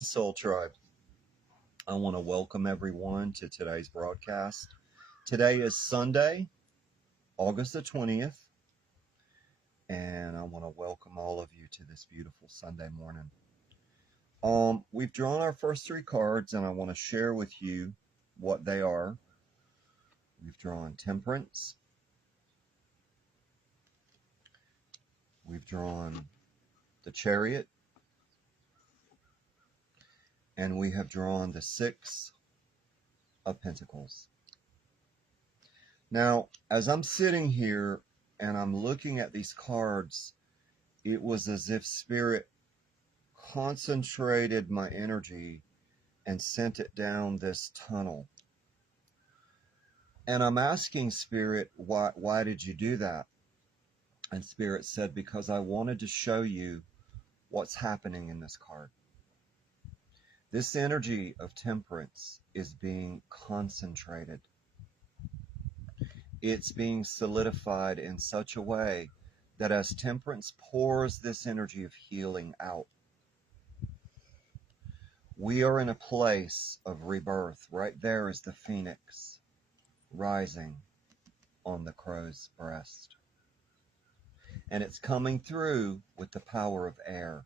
Soul Tribe. I want to welcome everyone to today's broadcast. Today is Sunday, August the 20th, and I want to welcome all of you to this beautiful Sunday morning. We've drawn our first three cards, and I want to share with you what they are. We've drawn Temperance. We've drawn the Chariot. And we have drawn the Six of Pentacles. Now, as I'm sitting here and I'm looking at these cards, it was as if Spirit concentrated my energy and sent it down this tunnel. And I'm asking Spirit, why did you do that? And Spirit said, because I wanted to show you what's happening in this card. This energy of temperance is being concentrated. It's being solidified in such a way that as temperance pours this energy of healing out, we are in a place of rebirth. Right there is the phoenix rising on the crow's breast. And it's coming through with the power of air.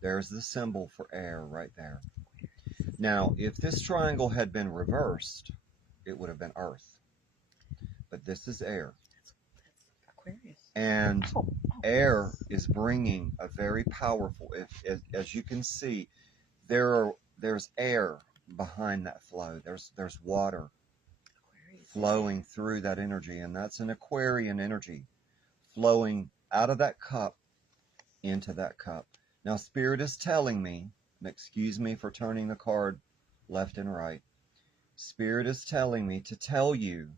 There's the symbol for air right there. Now, if this triangle had been reversed, it would have been earth. But this is air. Aquarius. And air is bringing a very powerful, as you can see, there's air behind that flow. There's water flowing through that energy, and that's an Aquarian energy flowing out of that cup into that cup. Now, Spirit is telling me, and excuse me for turning the card left and right, Spirit is telling me to tell you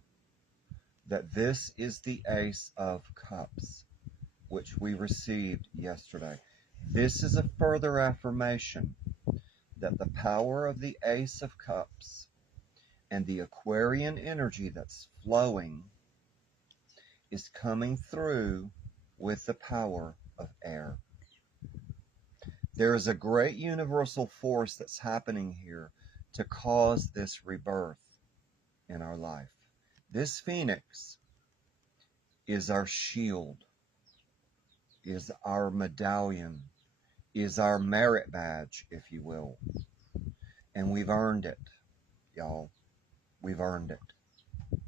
that this is the Ace of Cups, which we received yesterday. This is a further affirmation that the power of the Ace of Cups and the Aquarian energy that's flowing is coming through with the power of air. There is a great universal force that's happening here to cause this rebirth in our life. This phoenix is our shield, is our medallion, is our merit badge, if you will. And we've earned it, y'all. We've earned it.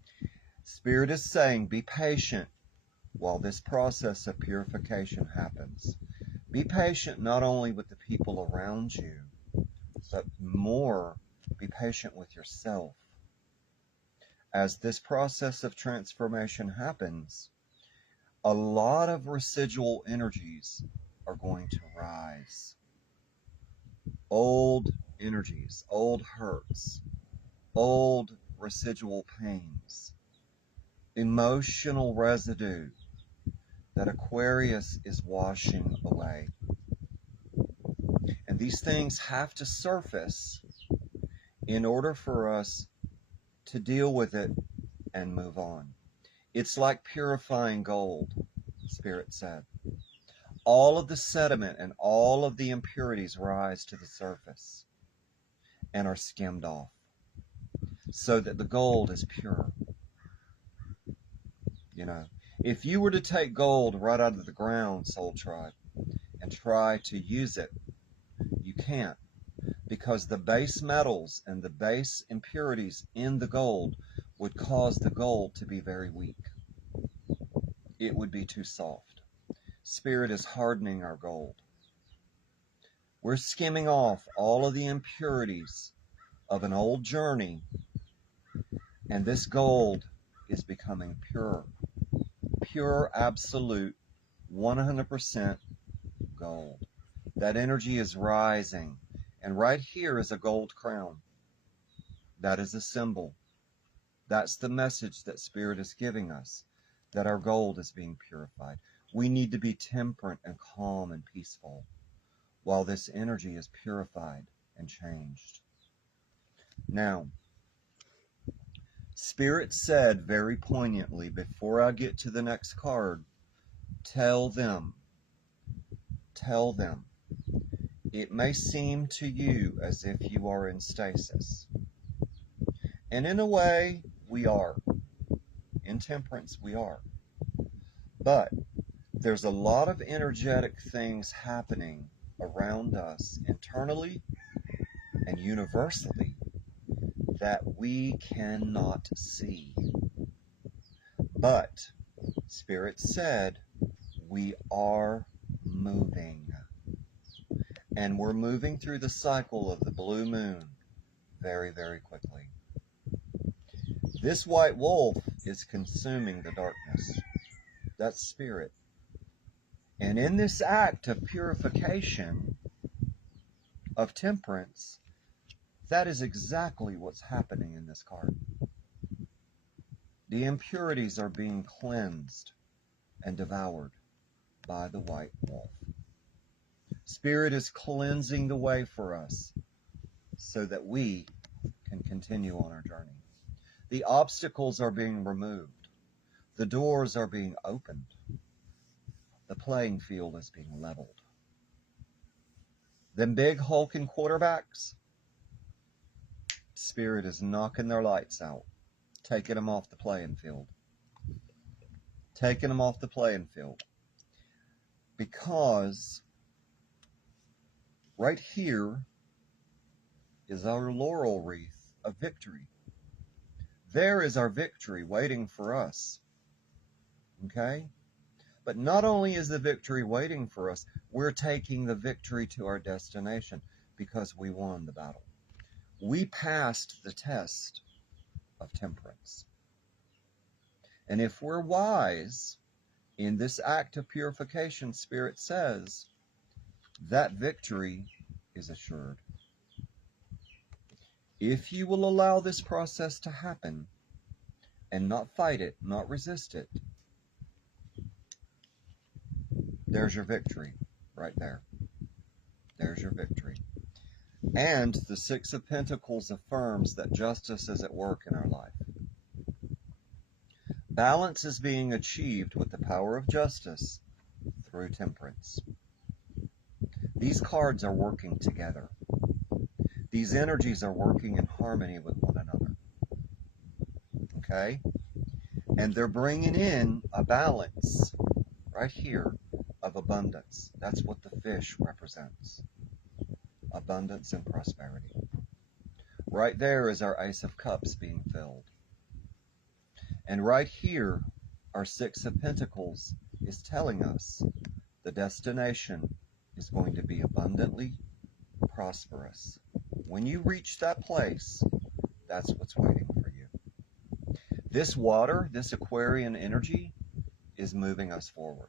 Spirit is saying, be patient while this process of purification happens. Be patient not only with the people around you, but more, be patient with yourself. As this process of transformation happens, a lot of residual energies are going to rise. Old energies, old hurts, old residual pains, emotional residue that Aquarius is washing away. And these things have to surface in order for us to deal with it and move on. It's like purifying gold, Spirit said. All of the sediment and all of the impurities rise to the surface and are skimmed off so that the gold is pure. You know, if you were to take gold right out of the ground, Soul Tribe, and try to use it, you can't, because the base metals and the base impurities in the gold would cause the gold to be very weak. It would be too soft. Spirit is hardening our gold. We're skimming off all of the impurities of an old journey, and this gold is becoming pure. Pure, absolute, 100% gold. That energy is rising. And right here is a gold crown. That is a symbol. That's the message that Spirit is giving us, that our gold is being purified. We need to be temperate and calm and peaceful while this energy is purified and changed. Now, Spirit said very poignantly, before I get to the next card, tell them, it may seem to you as if you are in stasis. And in a way, we are. In temperance, we are. But there's a lot of energetic things happening around us internally and universally that we cannot see. But Spirit said we are moving. And we're moving through the cycle of the blue moon very, very quickly. This white wolf is consuming the darkness. That's Spirit. And in this act of purification, of temperance, that is exactly what's happening in this card. The impurities are being cleansed and devoured by the white wolf. Spirit is cleansing the way for us so that we can continue on our journey. The obstacles are being removed. The doors are being opened. The playing field is being leveled. Them big hulking quarterbacks, Spirit is knocking their lights out, taking them off the playing field. Taking them off the playing field. Because right here is our laurel wreath of victory. There is our victory waiting for us. Okay? But not only is the victory waiting for us, we're taking the victory to our destination because we won the battle. We passed the test of temperance. And if we're wise in this act of purification, Spirit says that victory is assured. If you will allow this process to happen and not fight it, not resist it, there's your victory right there. There's your victory. And the Six of Pentacles affirms that justice is at work in our life. Balance is being achieved with the power of justice through temperance. These cards are working together. These energies are working in harmony with one another. Okay? And they're bringing in a balance right here of abundance. That's what the fish represents. Abundance and prosperity. Right there is our Ace of Cups being filled. And right here, our Six of Pentacles is telling us the destination is going to be abundantly prosperous. When you reach that place, that's what's waiting for you. This water, this Aquarian energy, is moving us forward.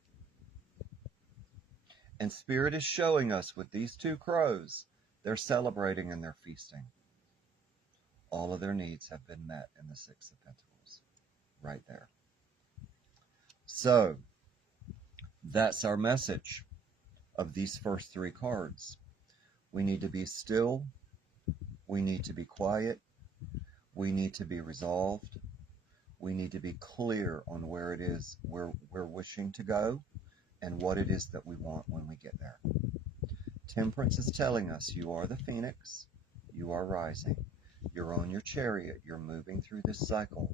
And Spirit is showing us with these two crows, they're celebrating and they're feasting. All of their needs have been met in the Six of Pentacles. Right there. So, that's our message of these first three cards. We need to be still. We need to be quiet. We need to be resolved. We need to be clear on where it is we're wishing to go and what it is that we want when we get there. Temperance is telling us you are the phoenix, you are rising, you're on your chariot, you're moving through this cycle,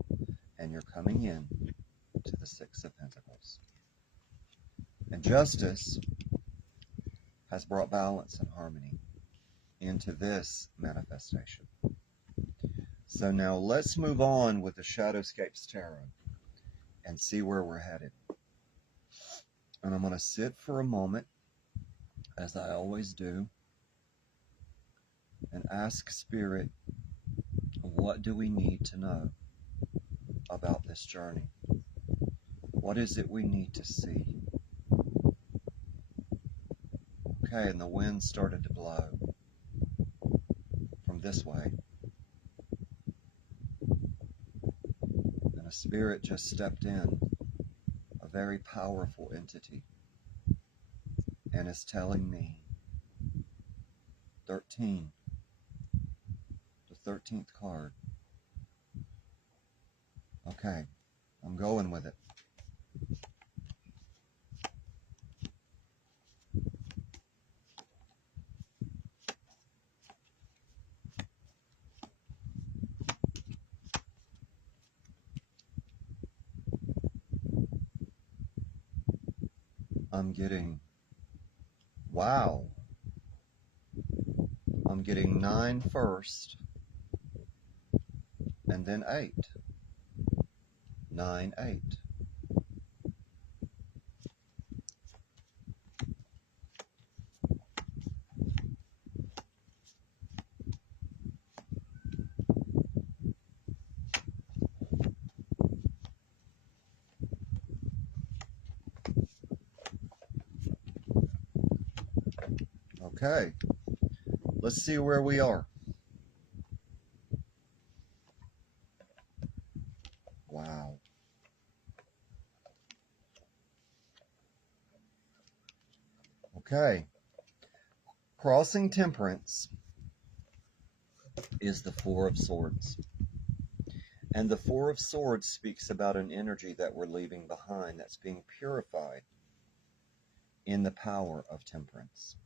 and you're coming in to the Six of Pentacles. And justice has brought balance and harmony into this manifestation. So now let's move on with the Shadowscapes Tarot and see where we're headed. And I'm going to sit for a moment, as I always do, and ask Spirit, what do we need to know about this journey? What is it we need to see? Okay, and the wind started to blow from this way. And a spirit just stepped in, a very powerful entity, and is telling me 13, the 13th card. Okay, I'm going with it. I'm getting, wow, I'm getting 9 first, and then 8. 9, 8. Okay, let's see where we are. Wow. Okay, crossing temperance is the Four of Swords. And the Four of Swords speaks about an energy that we're leaving behind that's being purified in the power of temperance.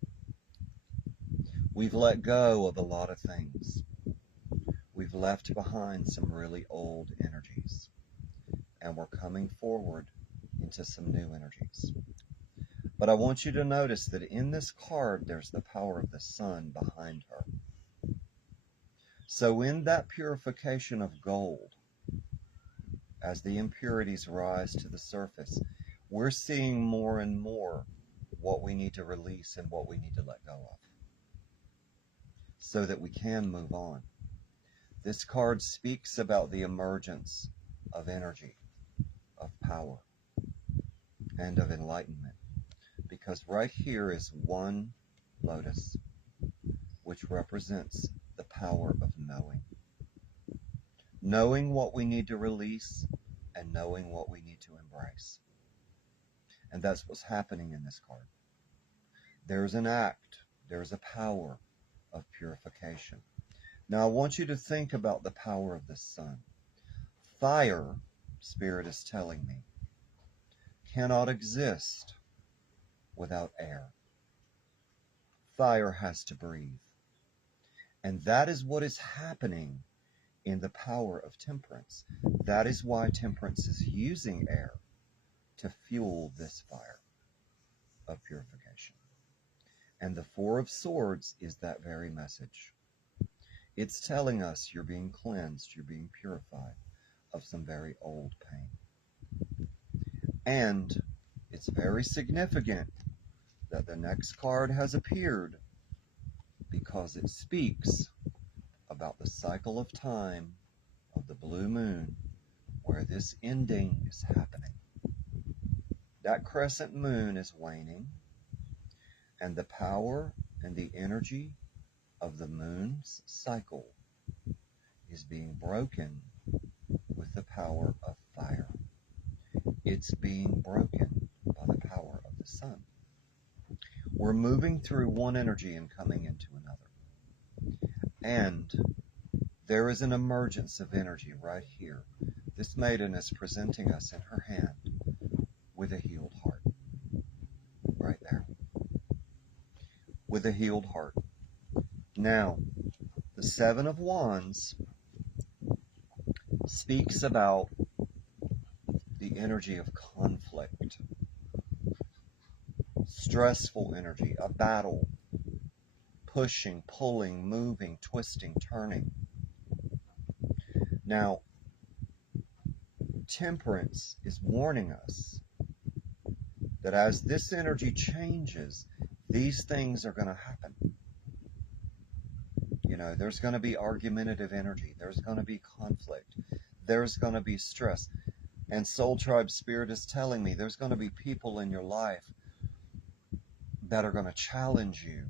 We've let go of a lot of things. We've left behind some really old energies, and we're coming forward into some new energies. But I want you to notice that in this card, there's the power of the sun behind her. So in that purification of gold, as the impurities rise to the surface, we're seeing more and more what we need to release and what we need to let go of so that we can move on. This card speaks about the emergence of energy, of power, and of enlightenment, because right here is one lotus, which represents the power of knowing. Knowing what we need to release and knowing what we need to embrace. And that's what's happening in this card. There's an act, there's a power of purification. Now I want you to think about the power of the sun. Fire, Spirit is telling me, cannot exist without air. Fire has to breathe. And that is what is happening in the power of temperance. That is why temperance is using air to fuel this fire of purification. And the Four of Swords is that very message. It's telling us you're being cleansed, you're being purified of some very old pain. And it's very significant that the next card has appeared because it speaks about the cycle of time of the blue moon where this ending is happening. That crescent moon is waning, and the power and the energy of the moon's cycle is being broken with the power of fire. It's being broken by the power of the sun. We're moving through one energy and coming into another. And there is an emergence of energy right here. This maiden is presenting us in her hand with a healed heart. Right there. With a healed heart. Now, the Seven of Wands speaks about the energy of conflict, stressful energy, a battle, pushing, pulling, moving, twisting, turning. Now, temperance is warning us that as this energy changes, these things are going to happen. You know, there's going to be argumentative energy. There's going to be conflict. There's going to be stress. And Soul Tribe Spirit is telling me there's going to be people in your life that are going to challenge you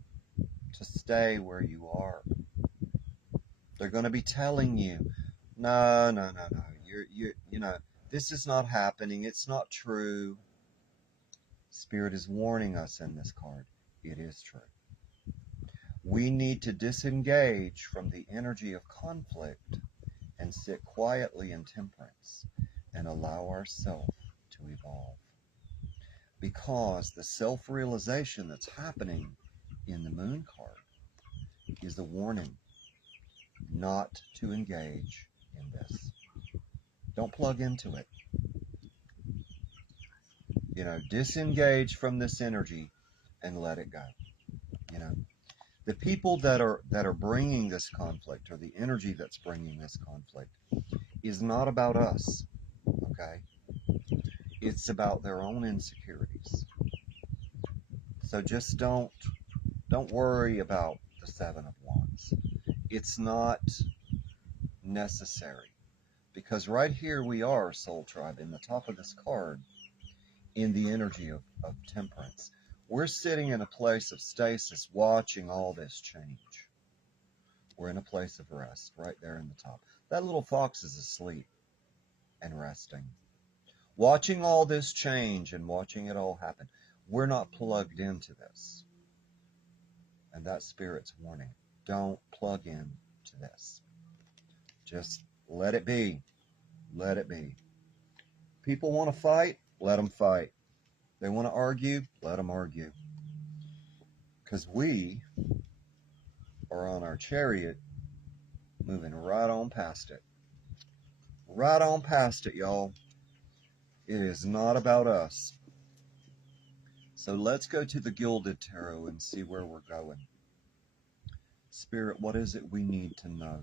to stay where you are. They're going to be telling you, no, you know, this is not happening. It's not true. Spirit is warning us in this card. It is true. We need to disengage from the energy of conflict and sit quietly in temperance and allow ourselves to evolve. Because the self-realization that's happening in the moon card is a warning not to engage in this. Don't plug into it. disengage from this energy and let it go. You know, the people that are bringing this conflict, or the energy that's bringing this conflict, is not about us. Okay, it's about their own insecurities. So just don't worry about the Seven of Wands. It's not necessary, because right here we are, Soul Tribe, in the top of this card, in the energy of temperance. We're sitting in a place of stasis, watching all this change. We're in a place of rest, right there in the top. That little fox is asleep and resting, watching all this change and watching it all happen. We're not plugged into this. And that Spirit's warning. Don't plug in to this. Just let it be. Let it be. People want to fight? Let them fight. They want to argue? Let them argue. Because we are on our chariot, moving right on past it. Right on past it, y'all. It is not about us. So let's go to the Gilded Tarot and see where we're going. Spirit, what is it we need to know?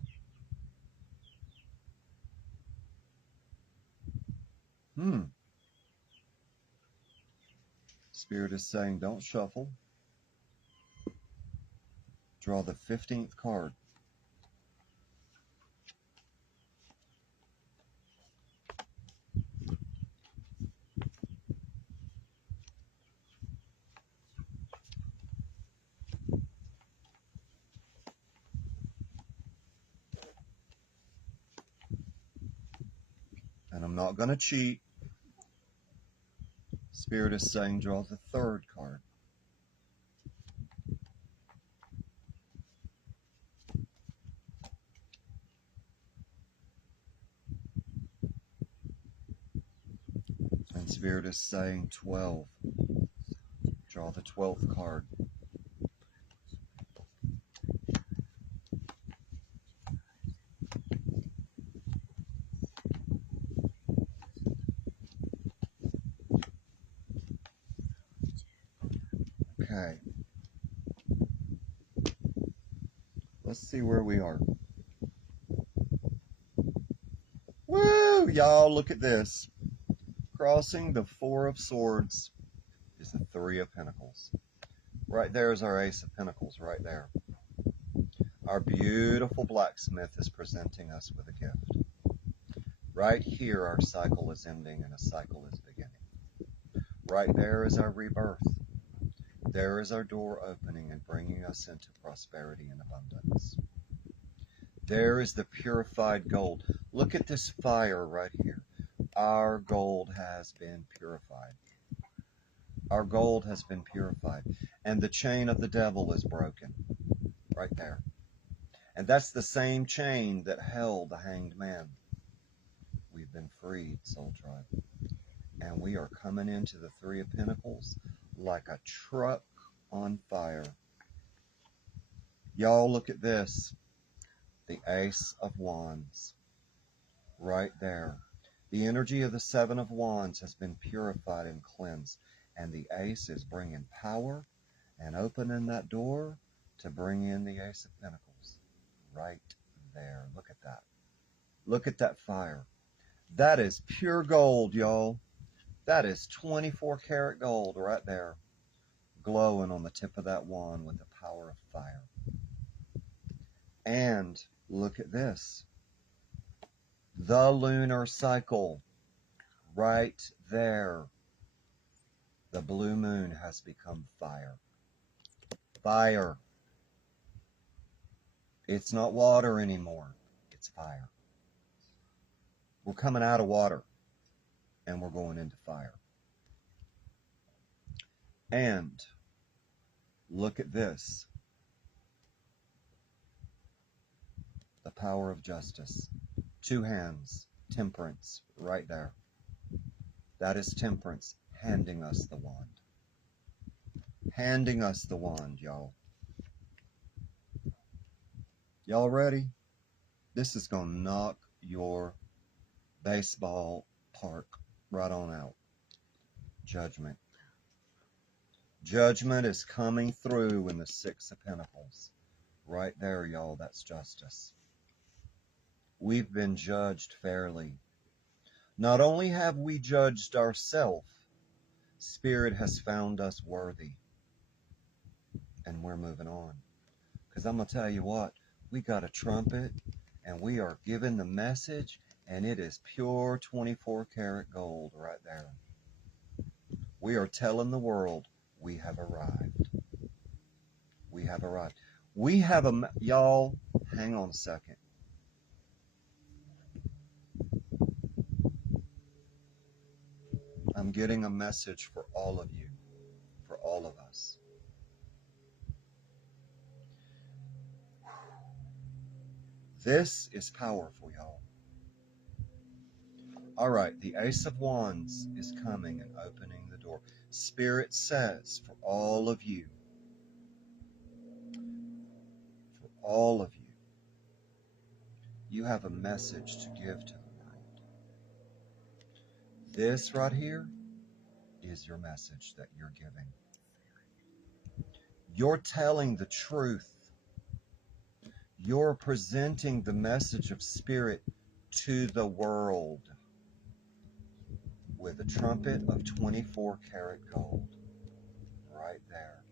Spirit is saying, don't shuffle. Draw the 15th card. And I'm not going to cheat. Spirit is saying, draw the 3rd card. And Spirit is saying 12. Draw the 12th card. Okay. Let's see where we are. Woo! Y'all, look at this. Crossing the 4 of Swords is the 3 of Pentacles. Right there is our Ace of Pentacles, right there. Our beautiful blacksmith is presenting us with a gift. Right here, our cycle is ending and a cycle is beginning. Right there is our rebirth. There is our door opening and bringing us into prosperity and abundance. There is the purified gold. Look at this fire right here. Our gold has been purified. Our gold has been purified. And the chain of the devil is broken. Right there. And that's the same chain that held the hanged man. We've been freed, Soul Tribe. And we are coming into the 3 of Pentacles like a truck on fire. Y'all, look at this. The Ace of Wands. Right there. The energy of the 7 of Wands has been purified and cleansed. And the Ace is bringing power and opening that door to bring in the Ace of Pentacles. Right there. Look at that. Look at that fire. That is pure gold, y'all. That is 24 karat gold right there, glowing on the tip of that wand with the power of fire. And look at this. The lunar cycle, right there. The blue moon has become fire. Fire. It's not water anymore. It's fire. We're coming out of water and we're going into fire. And look at this. The power of justice. 2 hands. Temperance right there. That is temperance handing us the wand. Handing us the wand, y'all. Y'all ready? This is going to knock your baseball park right on out. Judgment. Judgment is coming through in the Six of Pentacles. Right there, y'all, that's justice. We've been judged fairly. Not only have we judged ourselves, Spirit has found us worthy. And we're moving on. Because I'm going to tell you what, we got a trumpet, and we are giving the message, and it is pure 24 karat gold right there. We are telling the world we have arrived. We have arrived. We have a, y'all, hang on a second. I'm getting a message for all of you, for all of us. This is powerful, y'all. All right, the Ace of Wands is coming and opening the door. Spirit says for all of you, you have a message to give to the world. This right here is your message that you're giving. You're telling the truth. You're presenting the message of Spirit to the world with a trumpet of 24 karat gold right there.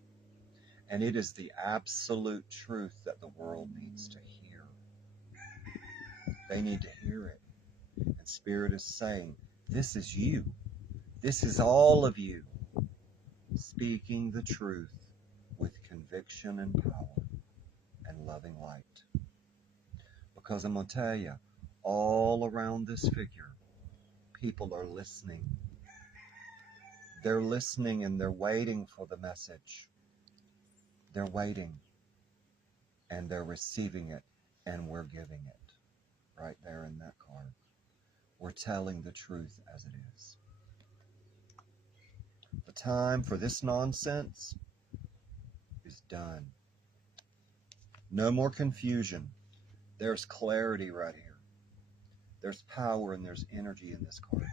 And it is the absolute truth that the world needs to hear. They need to hear it. And Spirit is saying, this is you. This is all of you speaking the truth with conviction and power and loving light. Because I'm going to tell you, all around this figure, people are listening. They're listening and they're waiting for the message. They're waiting and they're receiving it, and we're giving it right there in that card. We're telling the truth as it is. The time for this nonsense is done. No more confusion. There's clarity right here. There's power and there's energy in this card.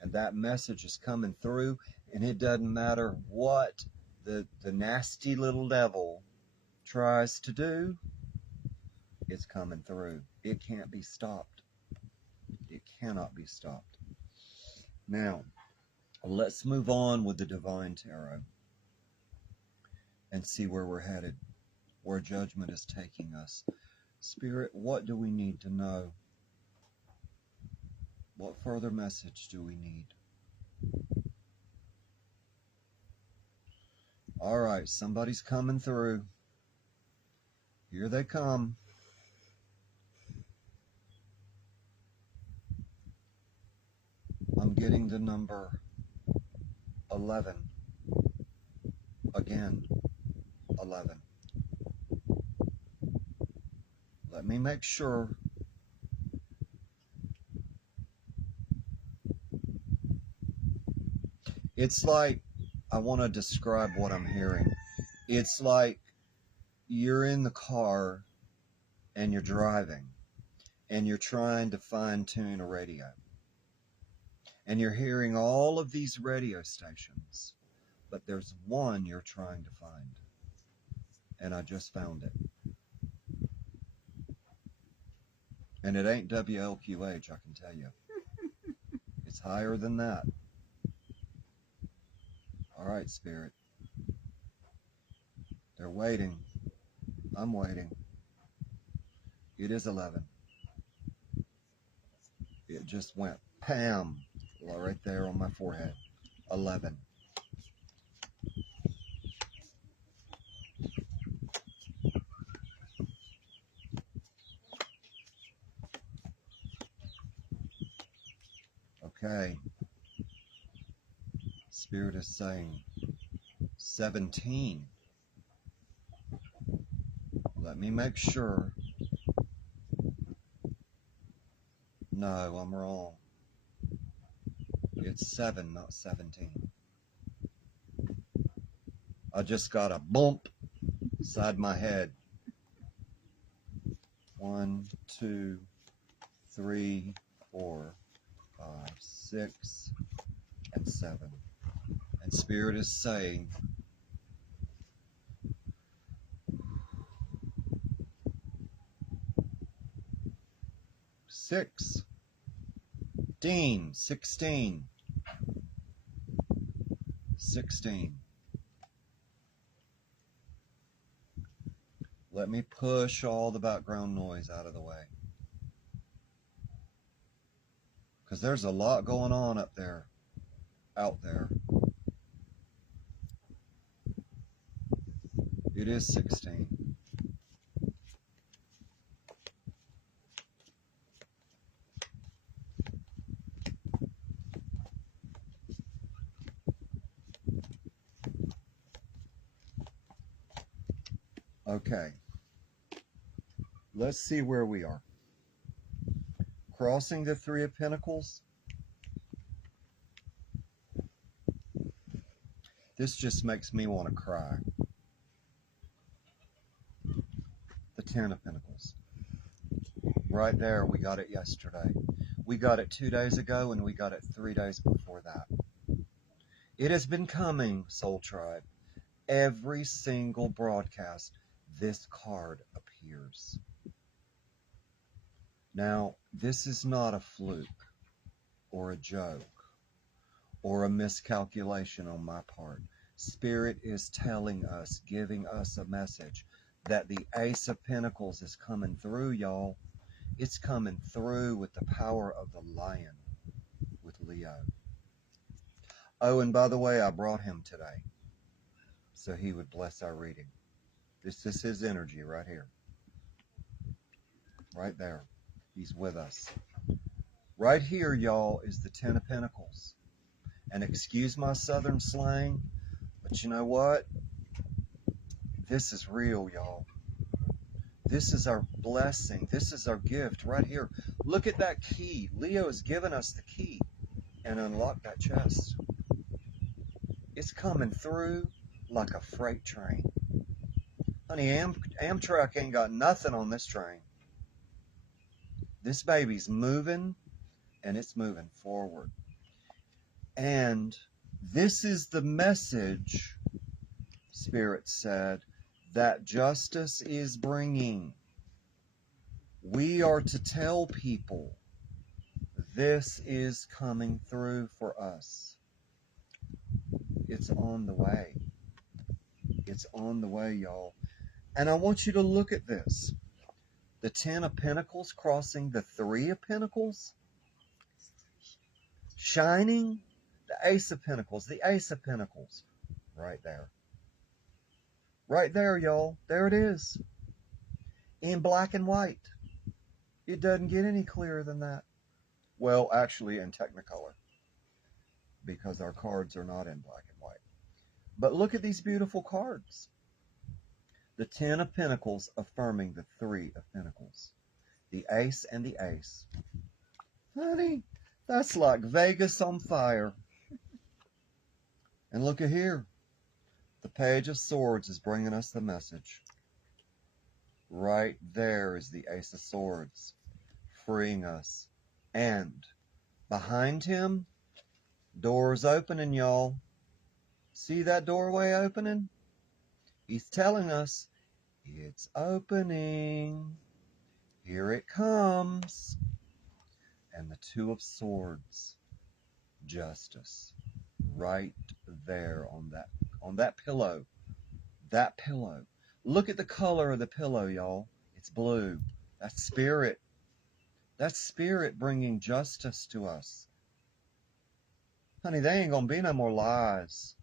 And that message is coming through, and it doesn't matter what the nasty little devil tries to do, it's coming through. It can't be stopped. It cannot be stopped. Now, let's move on with the Divine Tarot and see where we're headed, where judgment is taking us. Spirit, what do we need to know? What further message do we need? All right, somebody's coming through. Here they come. I'm getting the number 11. Again, 11. Let me make sure. It's like, I want to describe what I'm hearing. It's like you're in the car and you're driving and you're trying to fine tune a radio. And you're hearing all of these radio stations, but there's one you're trying to find. And I just found it. And it ain't WLQH, I can tell you. It's higher than that. All right, Spirit. They're waiting. I'm waiting. It is 11. It just went PAM right there on my forehead. 11. Okay. Spirit is saying 17. Let me make sure. No, I'm wrong. It's 7, not 17. I just got a bump inside my head. 1, 2, 3, 4, 5, 6, and 7. And Spirit is saying, 16, 16, 16. Let me push all the background noise out of the way. Because there's a lot going on up there, out there. It is 16. Okay. Let's see where we are. Crossing the 3 of Pentacles. This just makes me want to cry. The 10 of Pentacles. Right there, we got it yesterday. We got it 2 days ago, and we got it 3 days before that. It has been coming, Soul Tribe. Every single broadcast, this card appears. Now, this is not a fluke or a joke or a miscalculation on my part. Spirit is telling us, giving us a message that the Ace of Pentacles is coming through, y'all. It's coming through with the power of the Lion with Leo. Oh, and by the way, I brought him today so he would bless our reading. This is his energy right here. Right there. He's with us. Right here, y'all, is the 10 of Pentacles. And excuse my southern slang, but you know what? This is real, y'all. This is our blessing. This is our gift right here. Look at that key. Leo has given us the key and unlocked that chest. It's coming through like a freight train. Honey, Amtrak ain't got nothing on this train. This baby's moving, and it's moving forward. And this is the message, Spirit said, that justice is bringing. We are to tell people this is coming through for us. It's on the way. It's on the way, y'all. And I want you to look at this. The 10 of Pentacles crossing the 3 of Pentacles. Shining the Ace of Pentacles. The Ace of Pentacles. Right there. Right there, y'all. There it is. In black and white. It doesn't get any clearer than that. Well, actually in Technicolor. Because our cards are not in black and white. But look at these beautiful cards. The 10 of Pentacles affirming the 3 of Pentacles. The Ace and the Ace. Honey, that's like Vegas on fire. And look at here. The Page of Swords is bringing us the message. Right there is the Ace of Swords, freeing us. And behind him, doors opening, y'all. See that doorway opening? He's telling us, it's opening. Here it comes. And the 2 of Swords, justice, right there on that pillow. That pillow. Look at the color of the pillow, y'all. It's blue. That's Spirit. That's Spirit bringing justice to us. Honey, there ain't gonna be no more lies.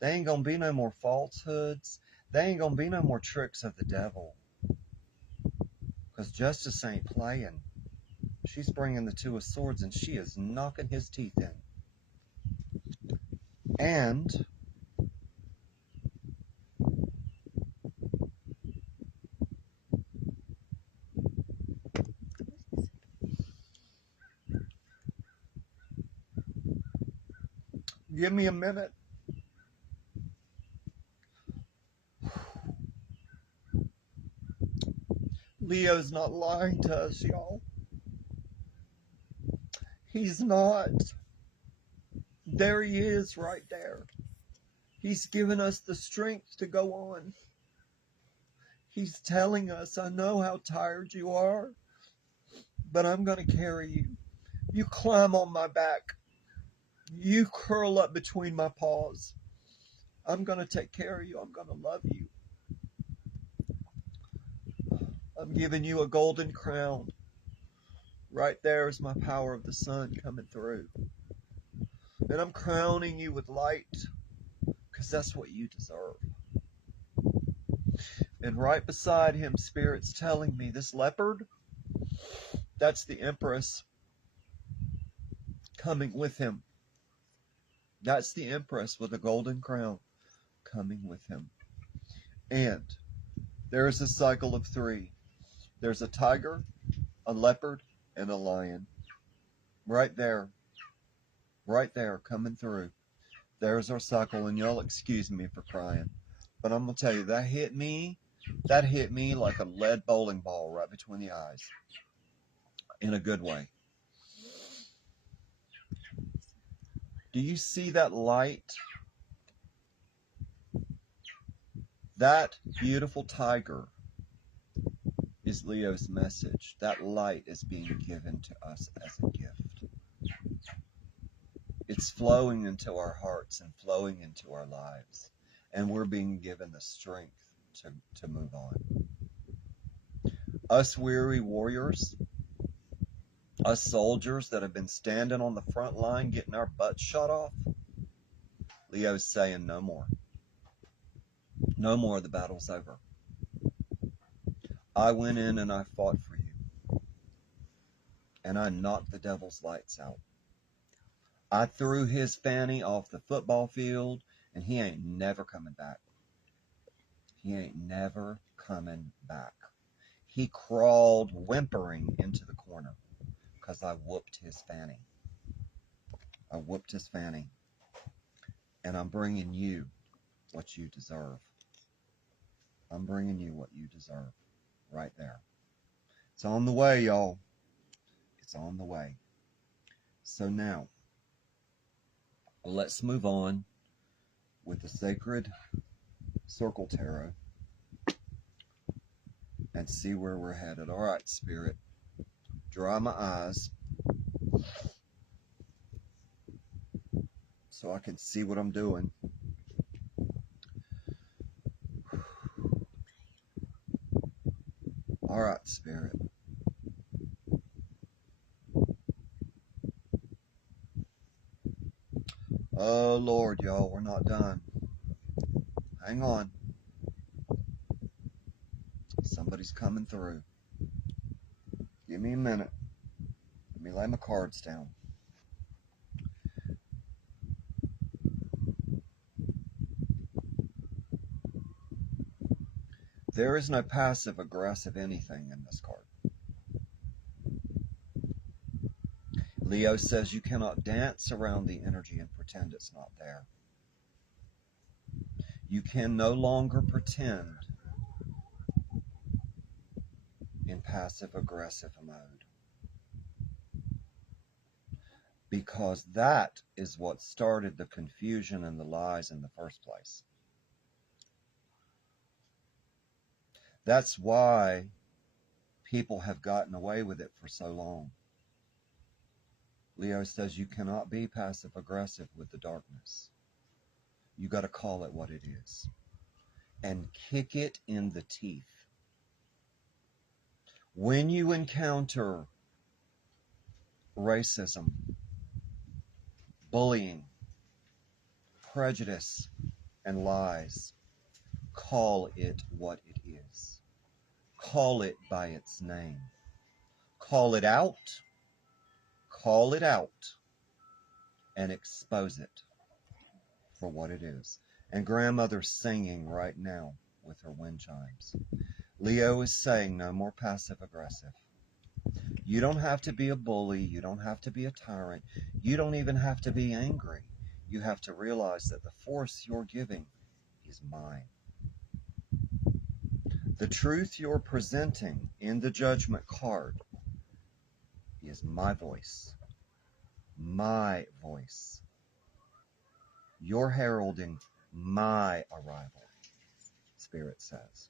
There ain't gonna be no more falsehoods. There ain't gonna be no more tricks of the devil. Because justice ain't playing. She's bringing the 2 of Swords and she is knocking his teeth in. And give me a minute. Leo's not lying to us, y'all. He's not. There he is right there. He's given us the strength to go on. He's telling us, I know how tired you are, but I'm going to carry you. You climb on my back. You curl up between my paws. I'm going to take care of you. I'm going to love you. I'm giving you a golden crown. Right there is my power of the sun coming through. And I'm crowning you with light because that's what you deserve. And right beside him, Spirit's telling me this leopard, that's the Empress coming with him. That's the Empress with a golden crown coming with him. And there is a cycle of 3. There's a tiger, a leopard, and a lion. Right there, coming through. There's our cycle, and y'all excuse me for crying. But I'm going to tell you, that hit me like a lead bowling ball right between the eyes. In a good way. Do you see that light? That beautiful tiger is Leo's message. That light is being given to us as a gift. It's flowing into our hearts and flowing into our lives. And we're being given the strength to move on. Us weary warriors, us soldiers that have been standing on the front line getting our butts shot off, Leo's saying no more. No more, the battle's over. I went in and I fought for you. And I knocked the devil's lights out. I threw his fanny off the football field, and he ain't never coming back. He ain't never coming back. He crawled whimpering into the corner because I whooped his fanny. I whooped his fanny. And I'm bringing you what you deserve. I'm bringing you what you deserve right there. It's on the way, y'all. It's on the way. So now, let's move on with the Sacred Circle Tarot and see where we're headed. All right, Spirit. Dry my eyes so I can see what I'm doing. All right, Spirit. Oh, Lord, y'all, we're not done. Hang on. Somebody's coming through. Give me a minute. Let me lay my cards down. There is no passive-aggressive anything in this card. Leo says you cannot dance around the energy and pretend it's not there. You can no longer pretend in passive-aggressive mode, because that is what started the confusion and the lies in the first place. That's why people have gotten away with it for so long. Leo says you cannot be passive-aggressive with the darkness. You got to call it what it is and kick it in the teeth. When you encounter racism, bullying, prejudice, and lies, call it what it is. Call it by its name. Call it out, and expose it for what it is. And Grandmother's singing right now with her wind chimes. Leo is saying no more passive-aggressive. You don't have to be a bully. You don't have to be a tyrant. You don't even have to be angry. You have to realize that the force you're giving is mine. The truth you're presenting in the judgment card is my voice. My voice. You're heralding my arrival, Spirit says.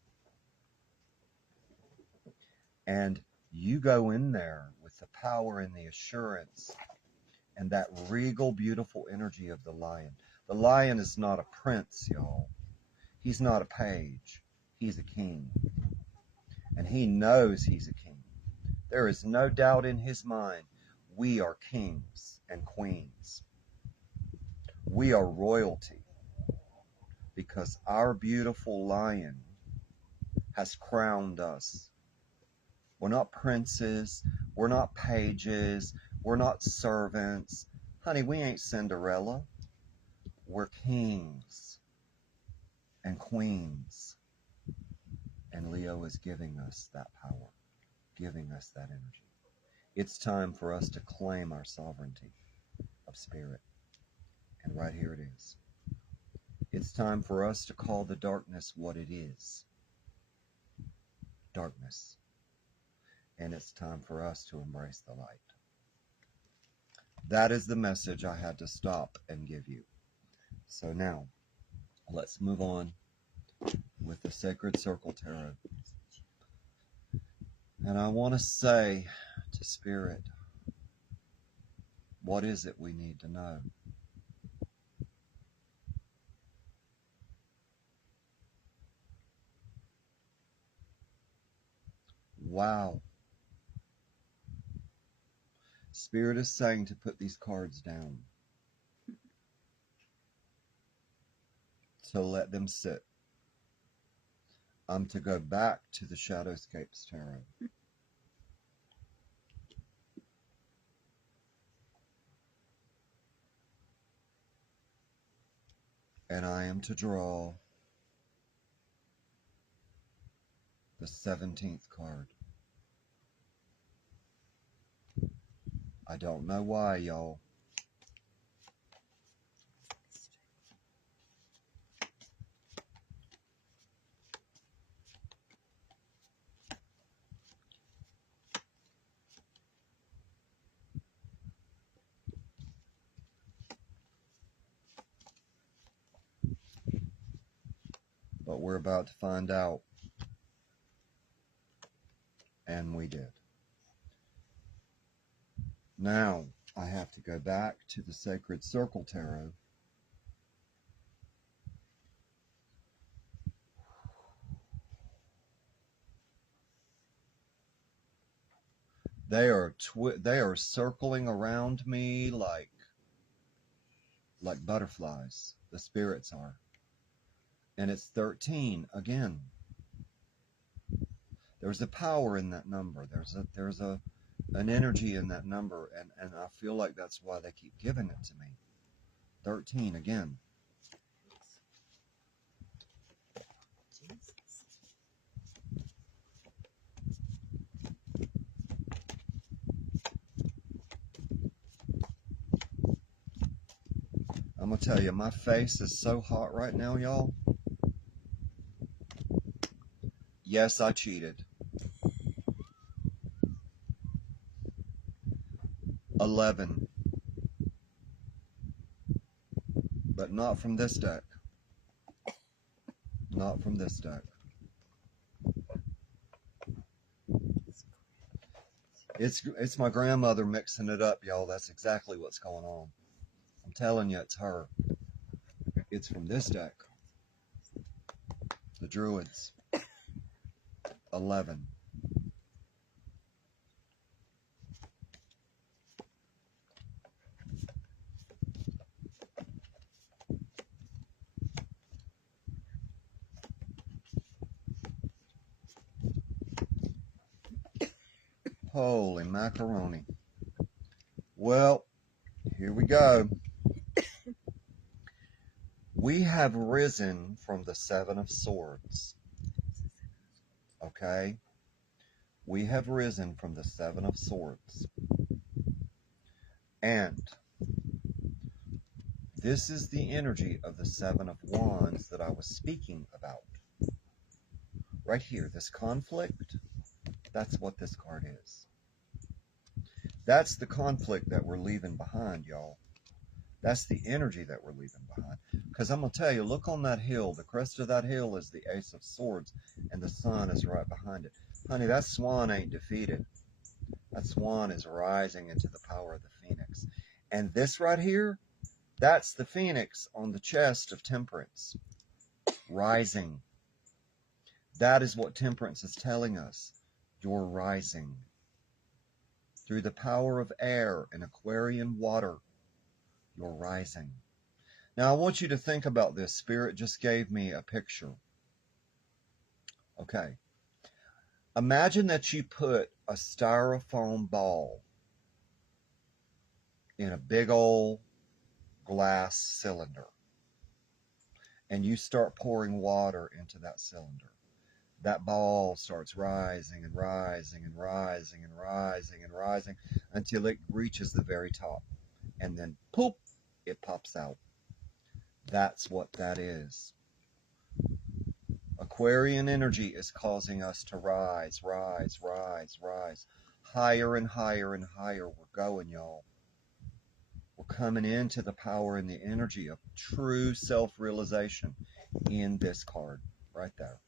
And you go in there with the power and the assurance and that regal, beautiful energy of the lion. The lion is not a prince, y'all. He's not a page. He's a king. And he knows he's a king. There is no doubt in his mind. We are kings and queens. We are royalty because our beautiful lion has crowned us. We're not princes. We're not pages. We're not servants. Honey, we ain't Cinderella. We're kings and queens. And Leo is giving us that power, giving us that energy. It's time for us to claim our sovereignty of spirit. And right here it is. It's time for us to call the darkness what it is. Darkness. And it's time for us to embrace the light. That is the message I had to stop and give you. So now, let's move on with the Sacred Circle Tarot. And I want to say to Spirit, what is it we need to know? Wow. Spirit is saying to put these cards down. To let them sit. I'm to go back to the Shadowscapes Tarot. And I am to draw the 17th card. I don't know why, y'all. But we're about to find out. And we did. Now, I have to go back to the Sacred Circle Tarot. They are circling around me like butterflies. The spirits are. And it's 13 again. There's a power in that number. There's an energy in that number, and I feel like that's why they keep giving it to me. 13 again. Jesus. I'm gonna tell you, my face is so hot right now, y'all. Yes, I cheated. 11. But not from this deck. Not from this deck. It's my grandmother mixing it up, y'all. That's exactly what's going on. I'm telling you, it's her. It's from this deck. The Druids. 11. Holy macaroni. Well, here we go. We have risen from the 7 of Swords. Okay? We have risen from the 7 of Swords. And this is the energy of the 7 of Wands that I was speaking about. Right here, this conflict, that's what this card is. That's the conflict that we're leaving behind, y'all. That's the energy that we're leaving behind. Because I'm going to tell you, look on that hill. The crest of that hill is the Ace of Swords, and the sun is right behind it. Honey, that swan ain't defeated. That swan is rising into the power of the phoenix. And this right here, that's the phoenix on the chest of Temperance, rising. That is what Temperance is telling us. You're rising. Through the power of air and Aquarian water, you're rising. Now, I want you to think about this. Spirit just gave me a picture. Okay. Imagine that you put a styrofoam ball in a big old glass cylinder, and you start pouring water into that cylinder. That ball starts rising and rising and rising and rising and rising until it reaches the very top. And then, poof, it pops out. That's what that is. Aquarian energy is causing us to rise, rise, rise, rise. Higher and higher and higher we're going, y'all. We're coming into the power and the energy of true self-realization in this card right there.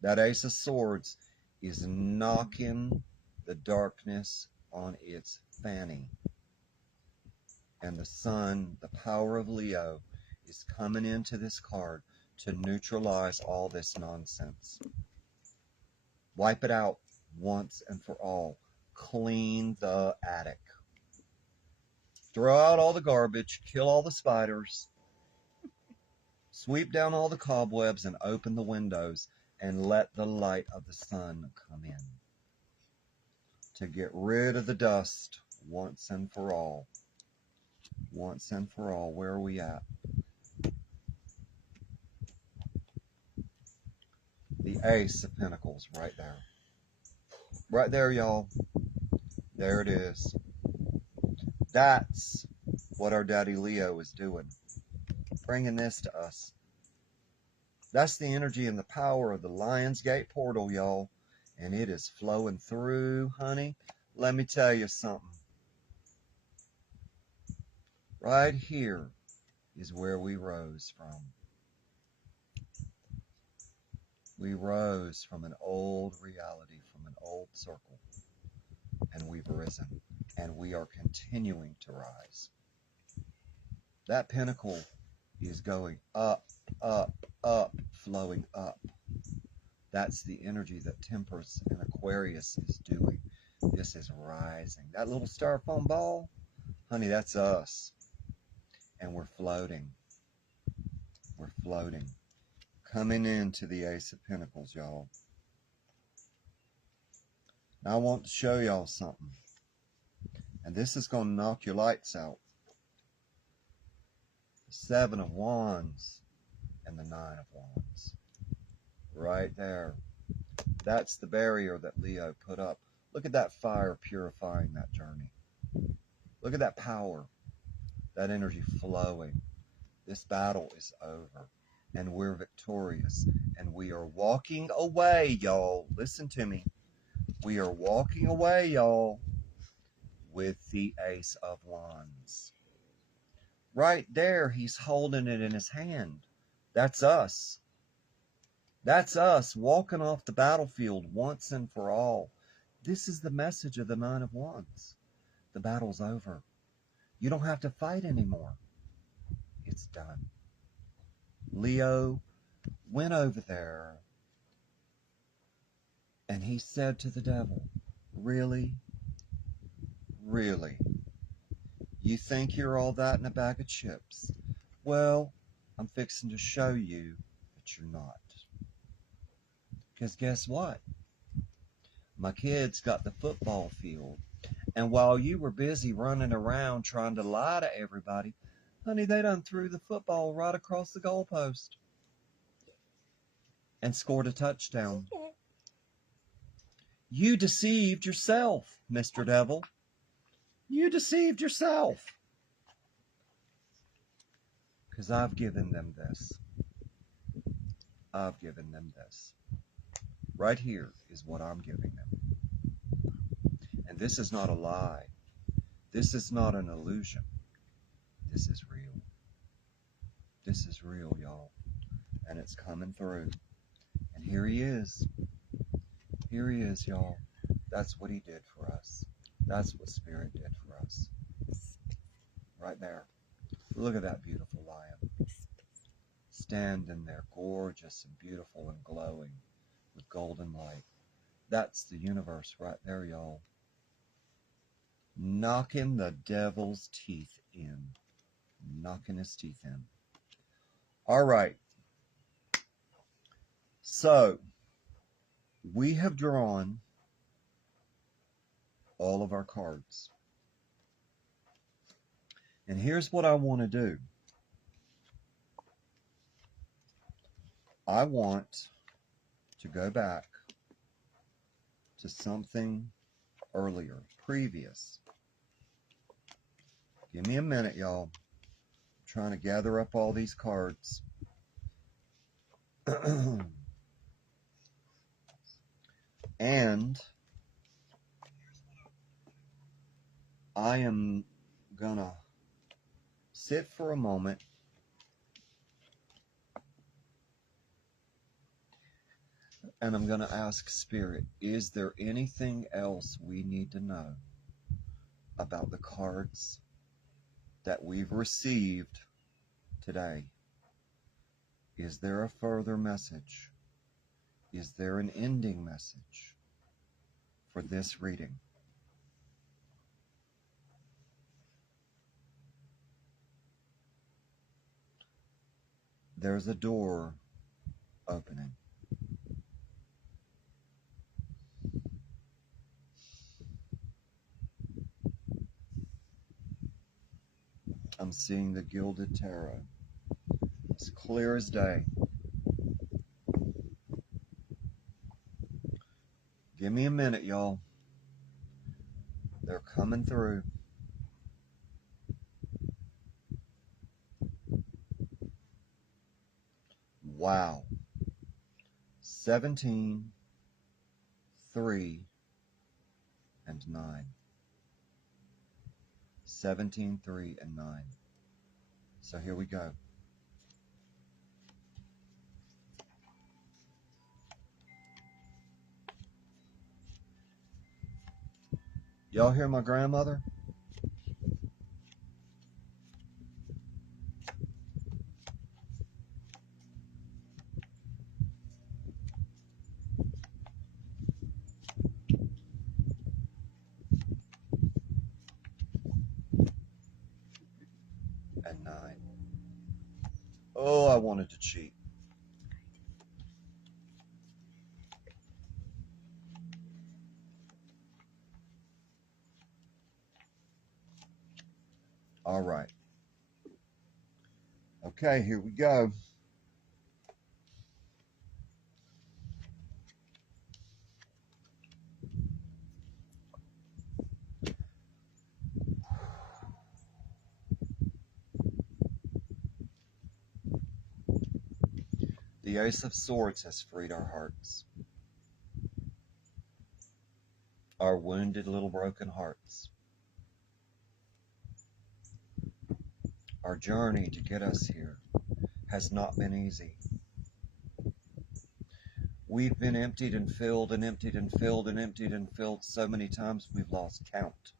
That Ace of Swords is knocking the darkness on its fanny. And the sun, the power of Leo, is coming into this card to neutralize all this nonsense. Wipe it out once and for all. Clean the attic. Throw out all the garbage, kill all the spiders, sweep down all the cobwebs, and open the windows and let the light of the sun come in to get rid of the dust once and for all. Once and for all. Where are we at? The Ace of Pentacles right there. Right there, y'all. There it is. That's what our daddy Leo is doing. Bringing this to us. That's the energy and the power of the Lionsgate portal, y'all. And it is flowing through, honey. Let me tell you something. Right here is where we rose from. We rose from an old reality, from an old circle. And we've risen. And we are continuing to rise. That pinnacle is going up, up, up, flowing up. That's the energy that Temperance and Aquarius is doing. This is rising. That little styrofoam ball, honey, that's us. And we're floating. We're floating. Coming into the Ace of Pentacles, y'all. Now I want to show y'all something. And this is going to knock your lights out. The Seven of Wands and the Nine of Wands. Right there. That's the barrier that Leo put up. Look at that fire purifying that journey. Look at that power, that energy flowing. This battle is over, and we're victorious, and we are walking away, y'all. Listen to me. We are walking away, y'all, with the Ace of Wands. Right there, he's holding it in his hand. That's us. That's us walking off the battlefield once and for all. This is the message of the Nine of Wands. The battle's over. You don't have to fight anymore. It's done. Leo went over there and he said to the devil, really? Really? You think you're all that in a bag of chips? Well, I'm fixing to show you that you're not. Because guess what? My kids got the football field. And while you were busy running around trying to lie to everybody, honey, they done threw the football right across the goalpost and scored a touchdown. You deceived yourself, Mr. Devil. You deceived yourself. Because I've given them this. I've given them this. Right here is what I'm giving them. And this is not a lie. This is not an illusion. This is real. This is real, y'all. And it's coming through. And here he is. Here he is, y'all. That's what he did for us. That's what Spirit did for us. Right there. Look at that beautiful lion. Standing there, gorgeous and beautiful and glowing with golden light. That's the universe right there, y'all. Knocking the devil's teeth in. Knocking his teeth in. All right. So, we have drawn all of our cards. And here's what I want to do. I want to go back to something earlier, previous. Give me a minute, y'all. I'm trying to gather up all these cards. And I am gonna sit for a moment and I'm gonna ask Spirit, is there anything else we need to know about the cards that we've received today? Is there a further message? Is there an ending message for this reading? There's a door opening. I'm seeing the Gilded Tarot. It's clear as day. Give me a minute, y'all. They're coming through. Wow. 17, 3, and 9. 17, 3, and 9. So here we go. Y'all hear my grandmother? And 9. Oh, I wanted to cheat. All right. Okay, here we go. The Ace of Swords has freed our hearts. Our wounded little broken hearts. Our journey to get us here has not been easy. We've been emptied and filled and emptied and filled and emptied and filled so many times we've lost count.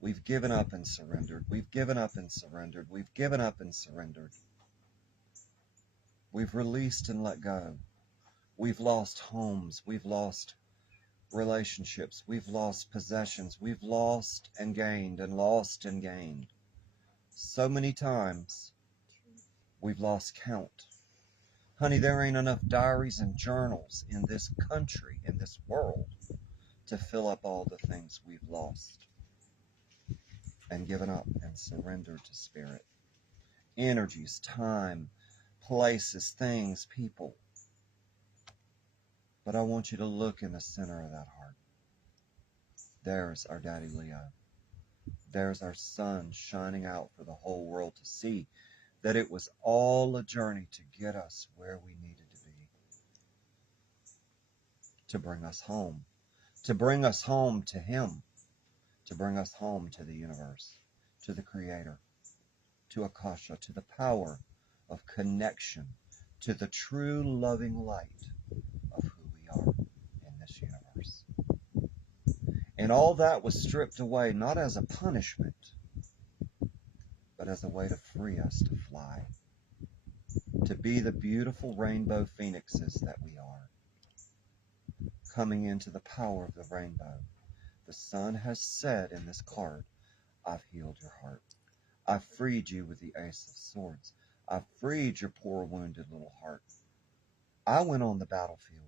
We've given up and surrendered. We've given up and surrendered. We've given up and surrendered. We've released and let go. We've lost homes. We've lost relationships. We've lost possessions. We've lost and gained and lost and gained. So many times we've lost count. Honey, there ain't enough diaries and journals in this country, in this world, to fill up all the things we've lost and given up and surrendered to Spirit. Energies, time, places, things, people. But I want you to look in the center of that heart. There's our Daddy Leo. There's our sun shining out for the whole world to see that it was all a journey to get us where we needed to be. To bring us home. To bring us home to Him. To bring us home to the universe. to the Creator, to Akasha, to the power of connection, to the true loving light of who we are in this universe. And all that was stripped away, not as a punishment, but as a way to free us to fly, to be the beautiful rainbow phoenixes that we are, coming into the power of the rainbow. The sun has said in this card, I've healed your heart. I've freed you with the Ace of Swords. I've freed your poor wounded little heart. I went on the battlefield.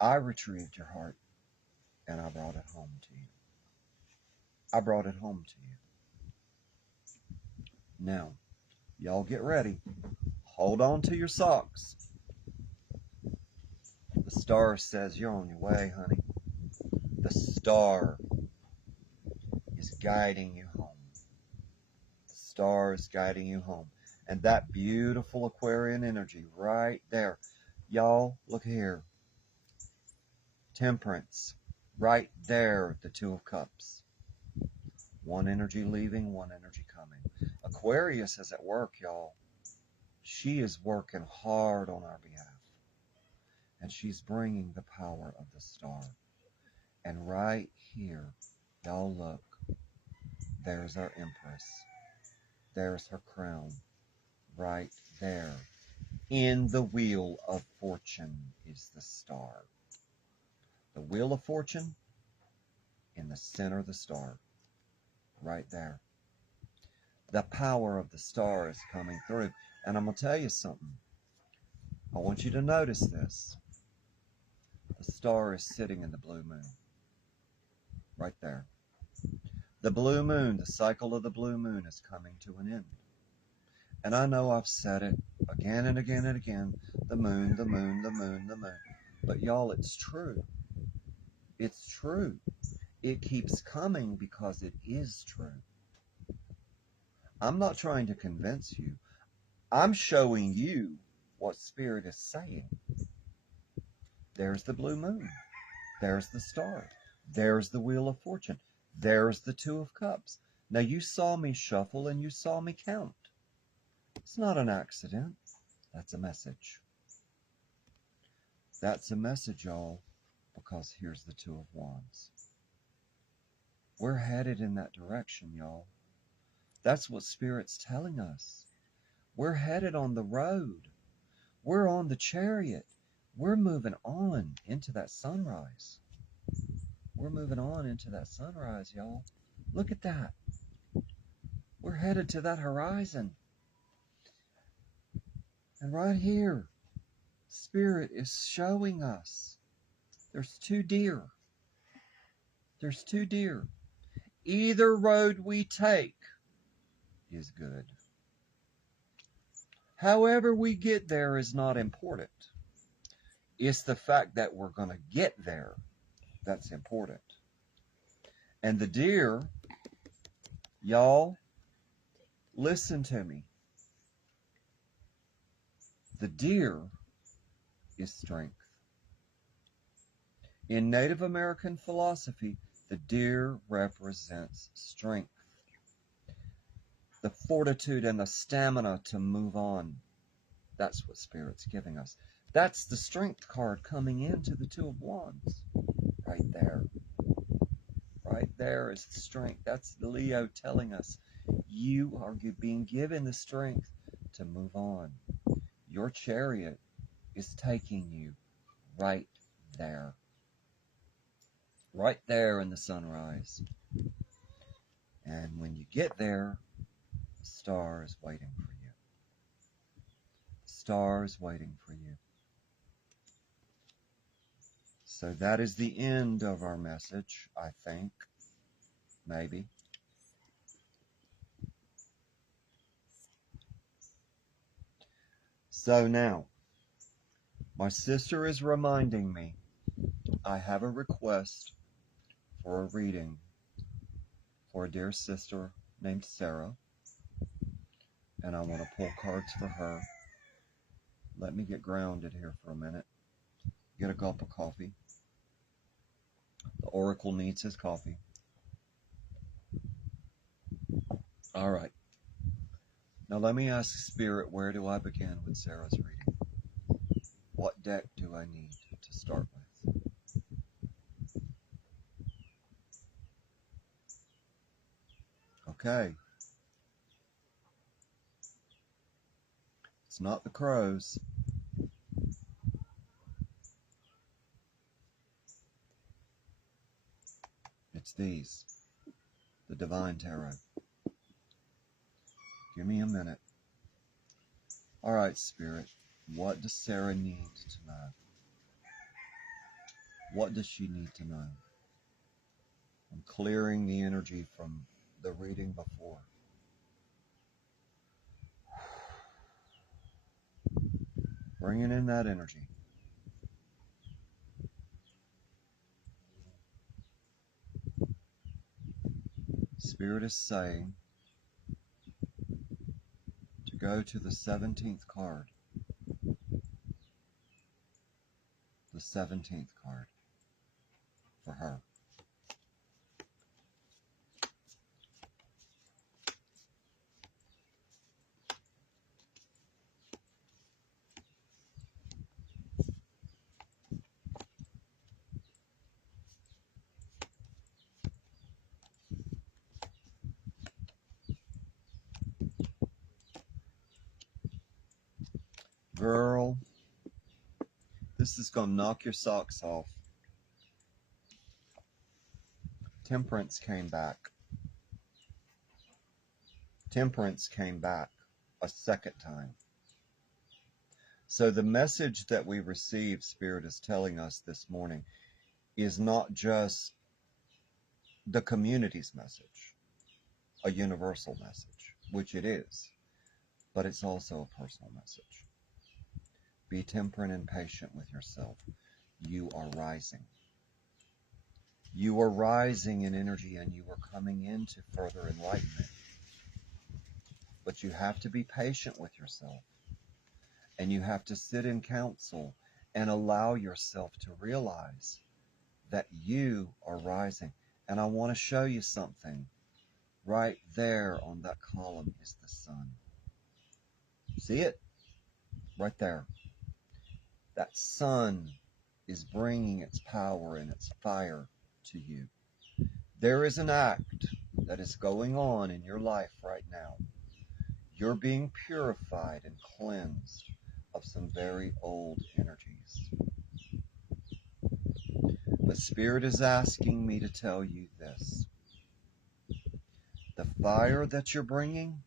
I retrieved your heart, and I brought it home to you. I brought it home to you. Now, y'all get ready. Hold on to your socks. The star says you're on your way, honey. The star is guiding you home. The star is guiding you home. And that beautiful Aquarian energy right there. Y'all, look here. Temperance. Right there, the Two of Cups. One energy leaving, one energy coming. Aquarius is at work, y'all. She is working hard on our behalf. And she's bringing the power of the star. And right here, y'all look. There's our Empress. There's her crown. Right there. In the Wheel of Fortune is the star. The Wheel of Fortune, in the center of the star. Right there. The power of the star is coming through. And I'm going to tell you something. I want you to notice this. The star is sitting in the blue moon. Right there. The blue moon, the cycle of the blue moon is coming to an end. And I know I've said it again and again and again. The moon, the moon, the moon, the moon. But y'all, it's true. It's true. It keeps coming because it is true. I'm not trying to convince you. I'm showing you what Spirit is saying. There's the blue moon. There's the star. There's the Wheel of Fortune. There's the Two of Cups. Now you saw me shuffle and you saw me count. It's not an accident. That's a message. That's a message, y'all, because here's the Two of Wands. We're headed in that direction, y'all. That's what Spirit's telling us. We're headed on the road. We're on the chariot. We're moving on into that sunrise. We're moving on into that sunrise, y'all. Look at that. We're headed to that horizon. And right here, Spirit is showing us there's two deer. There's two deer. Either road we take is good. However we get there is not important. It's the fact that we're going to get there that's important. And the deer, y'all, listen to me. The deer is strength. In Native American philosophy, the deer represents strength. The fortitude and the stamina to move on. That's what Spirit's giving us. That's the strength card coming into the Two of Wands. Right there. Right there is the strength. That's the Leo telling us you are being given the strength to move on. Your chariot is taking you right there. Right there in the sunrise. And when you get there, the star is waiting for you. The star is waiting for you. So that is the end of our message, I think. Maybe. So now, my sister is reminding me I have a request for a reading for a dear sister named Sarah. And I want to pull cards for her. Let me get grounded here for a minute. Get a gulp of coffee. The Oracle needs his coffee. All right. Now let me ask Spirit, where do I begin with Sarah's reading? What deck do I need to start with? Okay. It's not the crows. It's these. The Divine Tarot. Give me a minute. All right, Spirit. What does Sarah need to know? What does she need to know? I'm clearing the energy from the reading before. Bringing in that energy. Spirit is saying to go to the 17th card. The 17th card for her. Girl, this is going to knock your socks off. Temperance came back. Temperance came back a second time. So the message that we received, Spirit is telling us this morning, is not just the community's message, a universal message, which it is, but it's also a personal message. Be temperate and patient with yourself. You are rising. You are rising in energy and you are coming into further enlightenment. But you have to be patient with yourself. And you have to sit in counsel and allow yourself to realize that you are rising. And I want to show you something. Right there on that column is the sun. See it? Right there. That sun is bringing its power and its fire to you. There is an act that is going on in your life right now. You're being purified and cleansed of some very old energies. But Spirit is asking me to tell you this. The fire that you're bringing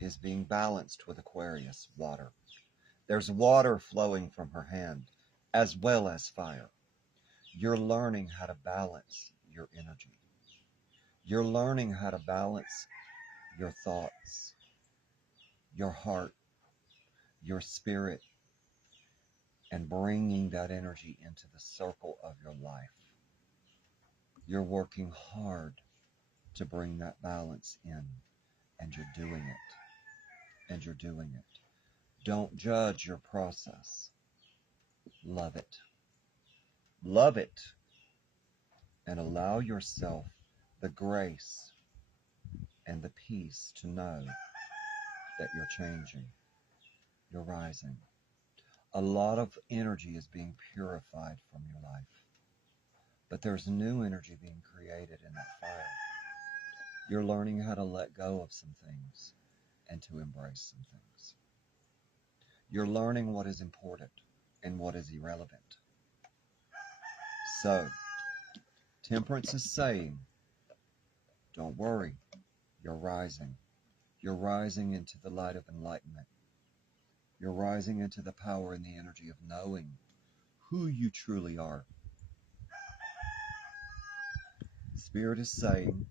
is being balanced with Aquarius water. There's water flowing from her hand as well as fire. You're learning how to balance your energy. You're learning how to balance your thoughts, your heart, your spirit, and bringing that energy into the circle of your life. You're working hard to bring that balance in, and you're doing it. And you're doing it. Don't judge your process. Love it. Love it. And allow yourself the grace and the peace to know that you're changing. You're rising. A lot of energy is being purified from your life. But there's new energy being created in that fire. You're learning how to let go of some things and to embrace some things. You're learning what is important and what is irrelevant. So, Temperance is saying, don't worry, you're rising. You're rising into the light of enlightenment. You're rising into the power and the energy of knowing who you truly are. Spirit is saying,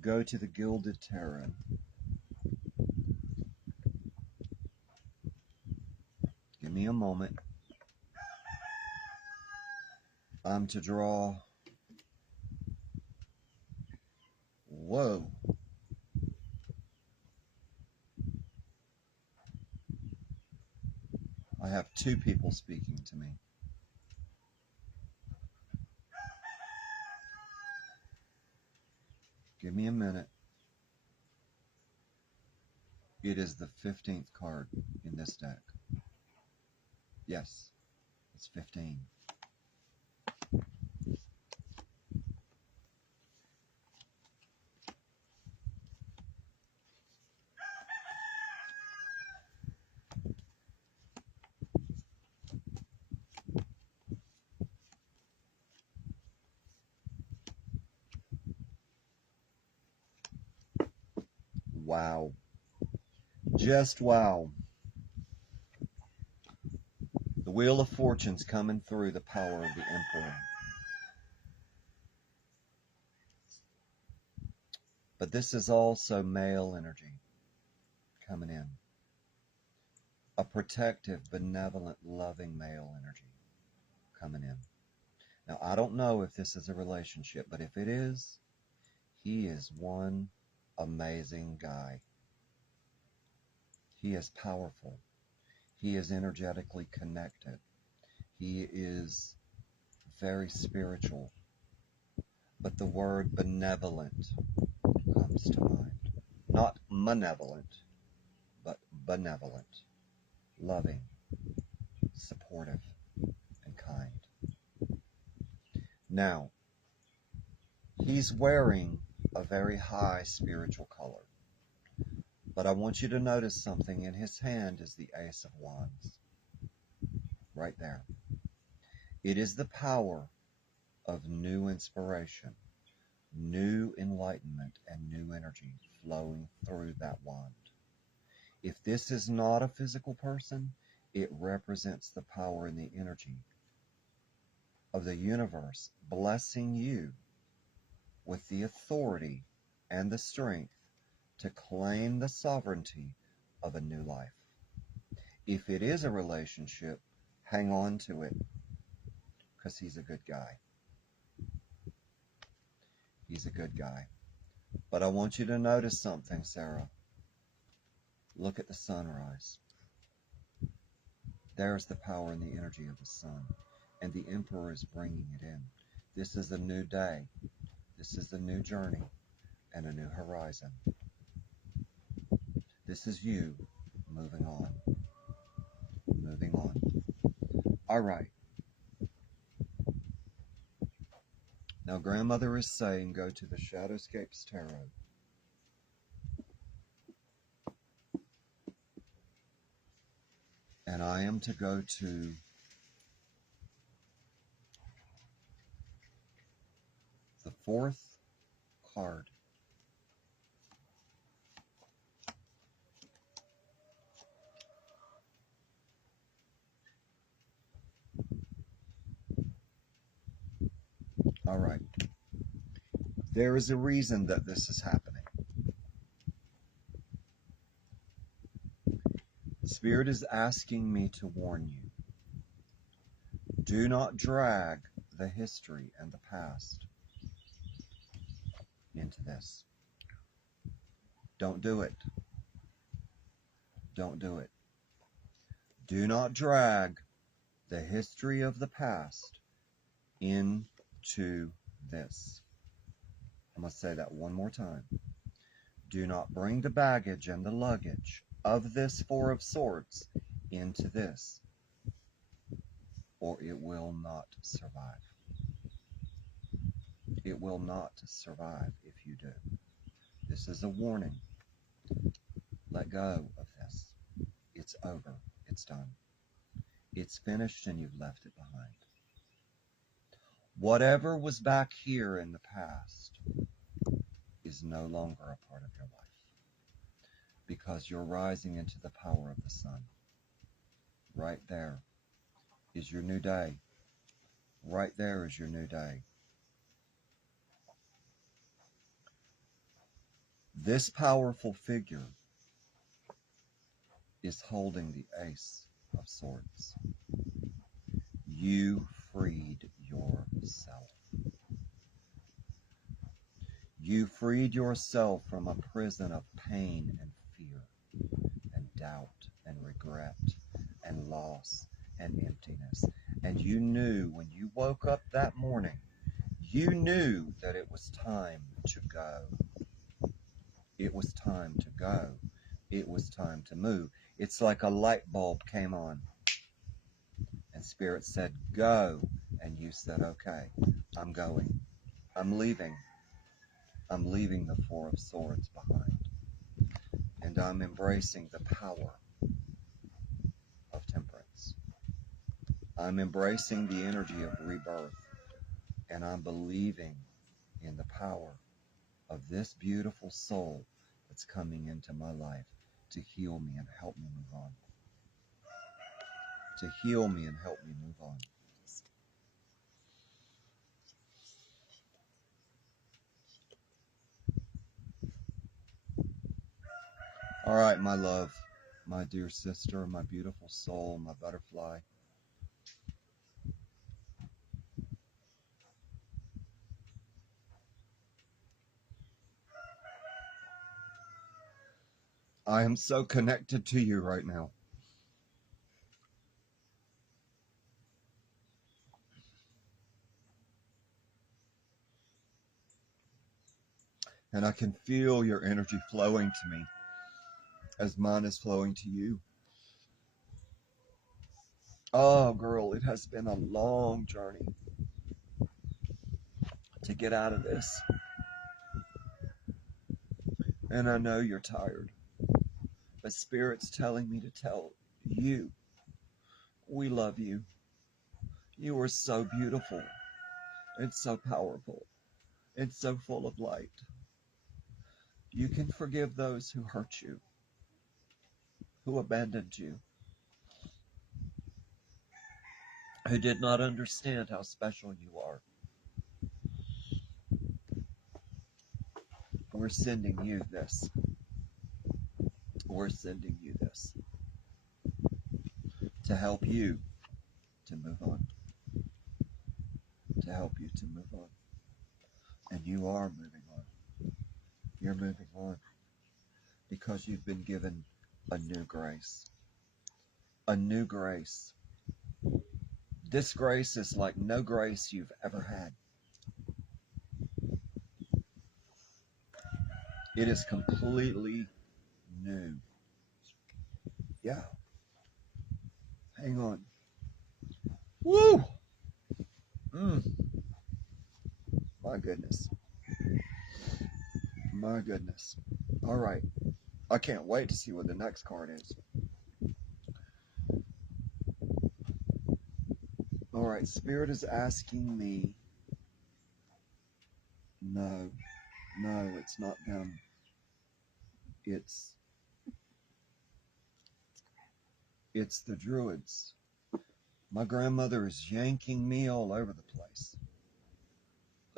go to the Gilded Tarot. Give me a moment. I'm to draw. Whoa. I have two people speaking to me. Give me a minute. It is the 15th card in this deck. Yes, it's 15. Wow. Just wow. The Wheel of Fortune's coming through the power of the Emperor. But this is also male energy coming in. A protective, benevolent, loving male energy coming in. Now, I don't know if this is a relationship, but if it is, he is one amazing guy. He is powerful. He is energetically connected. He is very spiritual. But the word benevolent comes to mind. Not malevolent, but benevolent, loving, supportive, and kind. Now, he's wearing a very high spiritual color. But I want you to notice something. In his hand is the Ace of Wands. Right there. It is the power of new inspiration, new enlightenment, and new energy flowing through that wand. If this is not a physical person, it represents the power and the energy of the universe blessing you with the authority and the strength to claim the sovereignty of a new life. If it is a relationship, hang on to it, because he's a good guy. He's a good guy. But I want you to notice something, Sarah. Look at the sunrise. There's the power and the energy of the sun, and the Emperor is bringing it in. This is a new day. This is a new journey and a new horizon. This is you moving on. Moving on. All right. Now, Grandmother is saying go to the Shadowscapes Tarot. And I am to go to the 4th card. All right. There is a reason that this is happening. Spirit is asking me to warn you. Do not drag the history and the past into this. Don't do it. Don't do it. Do not drag the history of the past into this. I'm going to say that one more time. Do not bring the baggage and the luggage of this Four of Swords into this, or it will not survive. It will not survive if you do. This is a warning. Let go of this. It's over. It's done. It's finished and you've left it behind. Whatever was back here in the past is no longer a part of your life, because you're rising into the power of the sun. Right there is your new day. Right there is your new day. This powerful figure is holding the Ace of Swords. You freed yourself. You freed yourself from a prison of pain and fear and doubt and regret and loss and emptiness. And you knew when you woke up that morning, you knew that it was time to go. It was time to go, it was time to move. It's like a light bulb came on, and Spirit said, go. And you said, okay, I'm going. I'm leaving. I'm leaving the Four of Swords behind. And I'm embracing the power of temperance. I'm embracing the energy of rebirth. And I'm believing in the power of this beautiful soul that's coming into my life to heal me and help me move on. To heal me and help me move on. All right, my love, my dear sister, my beautiful soul, my butterfly. I am so connected to you right now. And I can feel your energy flowing to me as mine is flowing to you. Oh, girl, it has been a long journey to get out of this. And I know you're tired. But Spirit's telling me to tell you, we love you. You are so beautiful and so powerful and so full of light. You can forgive those who hurt you, who abandoned you, who did not understand how special you are. We're sending you this. We're sending you this to help you to move on, to help you to move on. And you are moving on. You're moving on because you've been given a new grace. A new grace. This grace is like no grace you've ever had. It is completely new. Yeah. Hang on. Woo! My goodness. My goodness. All right. I can't wait to see what the next card is. All right. Spirit is asking me. No. No, it's not them. It's the druids. My grandmother is yanking me all over the place.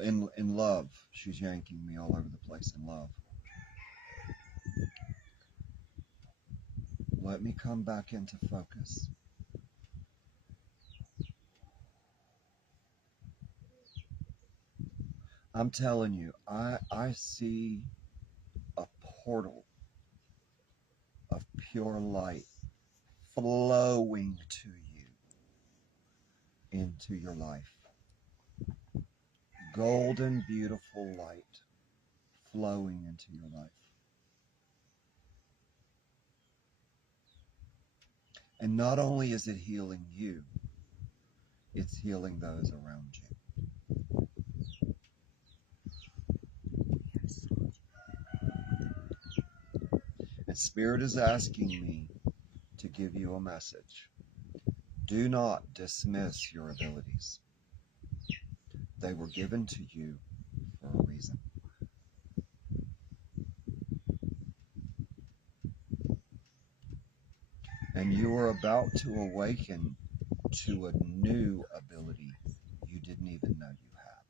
In love. She's yanking me all over the place in love. Let me come back into focus. I'm telling you, I see a portal of pure light flowing to you into your life. Golden, beautiful light flowing into your life. And not only is it healing you, it's healing those around you. And Spirit is asking me to give you a message. Do not dismiss your abilities. They were given to you for a reason. And you are about to awaken to a new ability you didn't even know you had.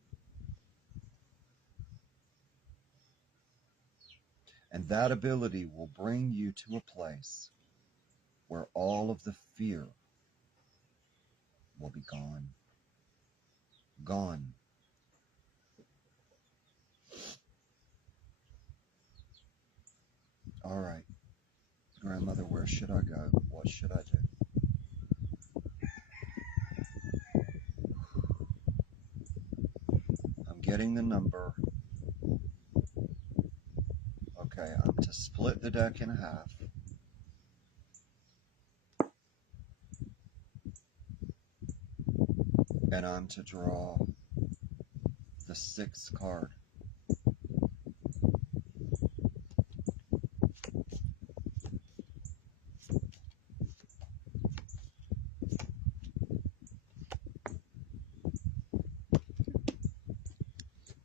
And that ability will bring you to a place where all of the fear will be gone. Gone. All right, grandmother, where should I go? What should I do? I'm getting the number. Okay, I'm to split the deck in half. And I'm to draw the 6th card.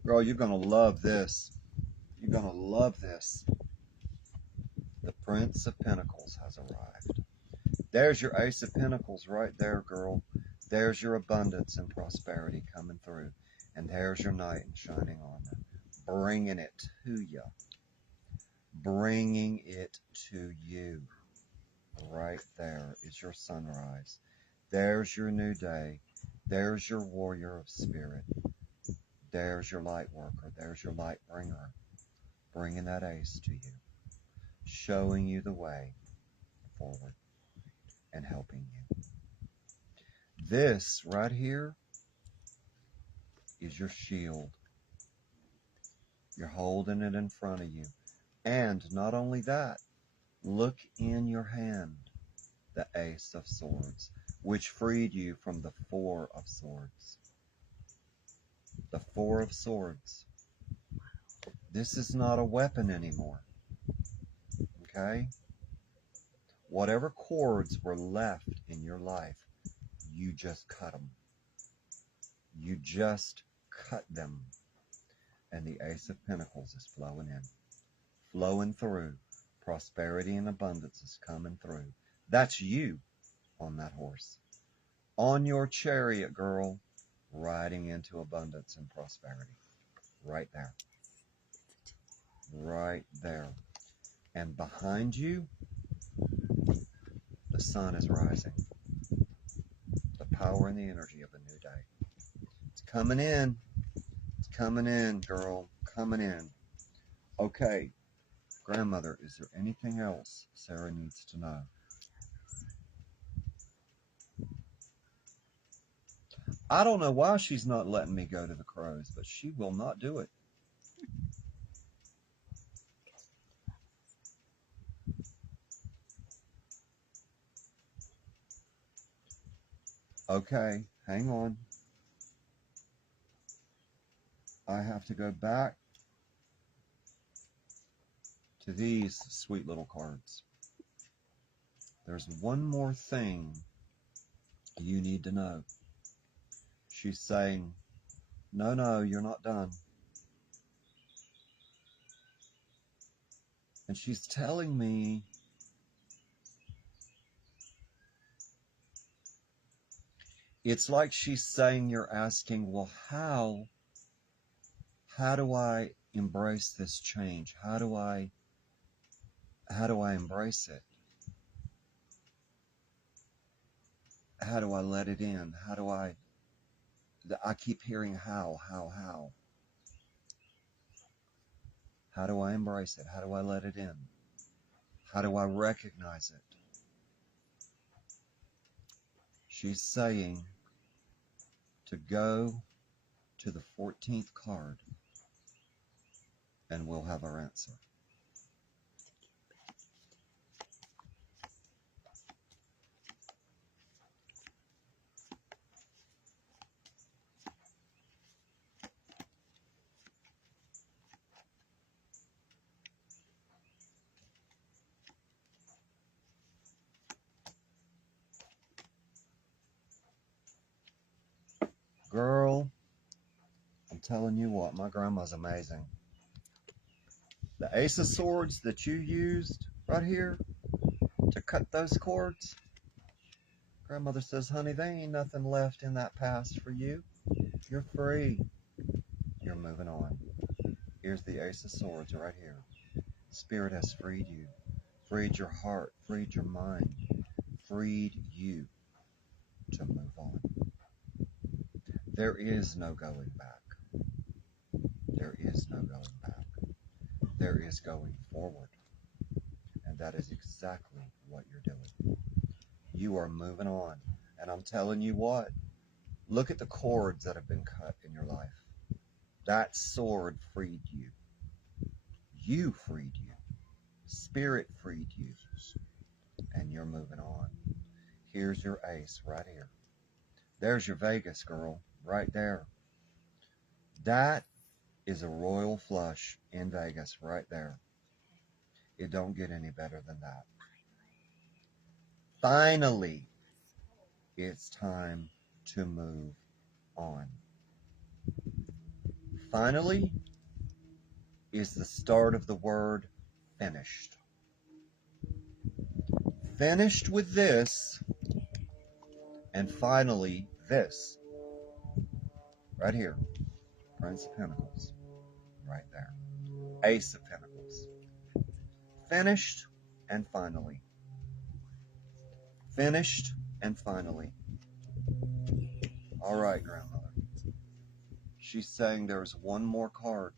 Girl, you're going to love this. You're going to love this. The Prince of Pentacles has arrived. There's your Ace of Pentacles right there, girl. There's your abundance and prosperity coming through. And there's your knight in shining armor. Bringing it to you. Bringing it to you. Right there is your sunrise. There's your new day. There's your warrior of spirit. There's your light worker. There's your light bringer. Bringing that ace to you. Showing you the way forward and helping you. This right here is your shield. You're holding it in front of you. And not only that, look in your hand, the Ace of Swords, which freed you from the Four of Swords. The Four of Swords. This is not a weapon anymore. Okay? Whatever cords were left in your life, you just cut them. You just cut them. And the Ace of Pentacles is flowing in, flowing through. Prosperity and abundance is coming through. That's you on that horse. On your chariot, girl, riding into abundance and prosperity. Right there. Right there. And behind you, the sun is rising. The power and the energy of a new day. It's coming in. It's coming in, girl. Coming in. Okay. Grandmother, is there anything else Sarah needs to know? I don't know why she's not letting me go to the crows, but she will not do it. Okay, hang on. I have to go back to these sweet little cards. There's one more thing you need to know. She's saying, no, you're not done. And she's telling me it's like she's saying, you're asking, well, how do I embrace this change? How do I embrace it? How do I let it in? I keep hearing how. How do I embrace it? How do I let it in? How do I recognize it? She's saying to go to the 14th card and we'll have our answer. Girl, I'm telling you what, my grandma's amazing. The Ace of Swords that you used right here to cut those cords, grandmother says, honey, there ain't nothing left in that past for you. You're free. You're moving on. Here's the Ace of Swords right here. Spirit has freed you, freed your heart, freed your mind, freed you to move on. There is no going back. There is no going back. There is going forward. And that is exactly what you're doing. You are moving on. And I'm telling you what, look at the cords that have been cut in your life. That sword freed you. You freed you. Spirit freed you. And you're moving on. Here's your ace right here. There's your Vegas, girl, right there. That is a royal flush in Vegas right there. It don't get any better than that. Finally, it's time to move on. Finally is the start of the word finished. Finished with this, and finally this. Right here. Prince of Pentacles. Right there. Ace of Pentacles. Finished and finally. Finished and finally. All right, grandmother. She's saying there's one more card.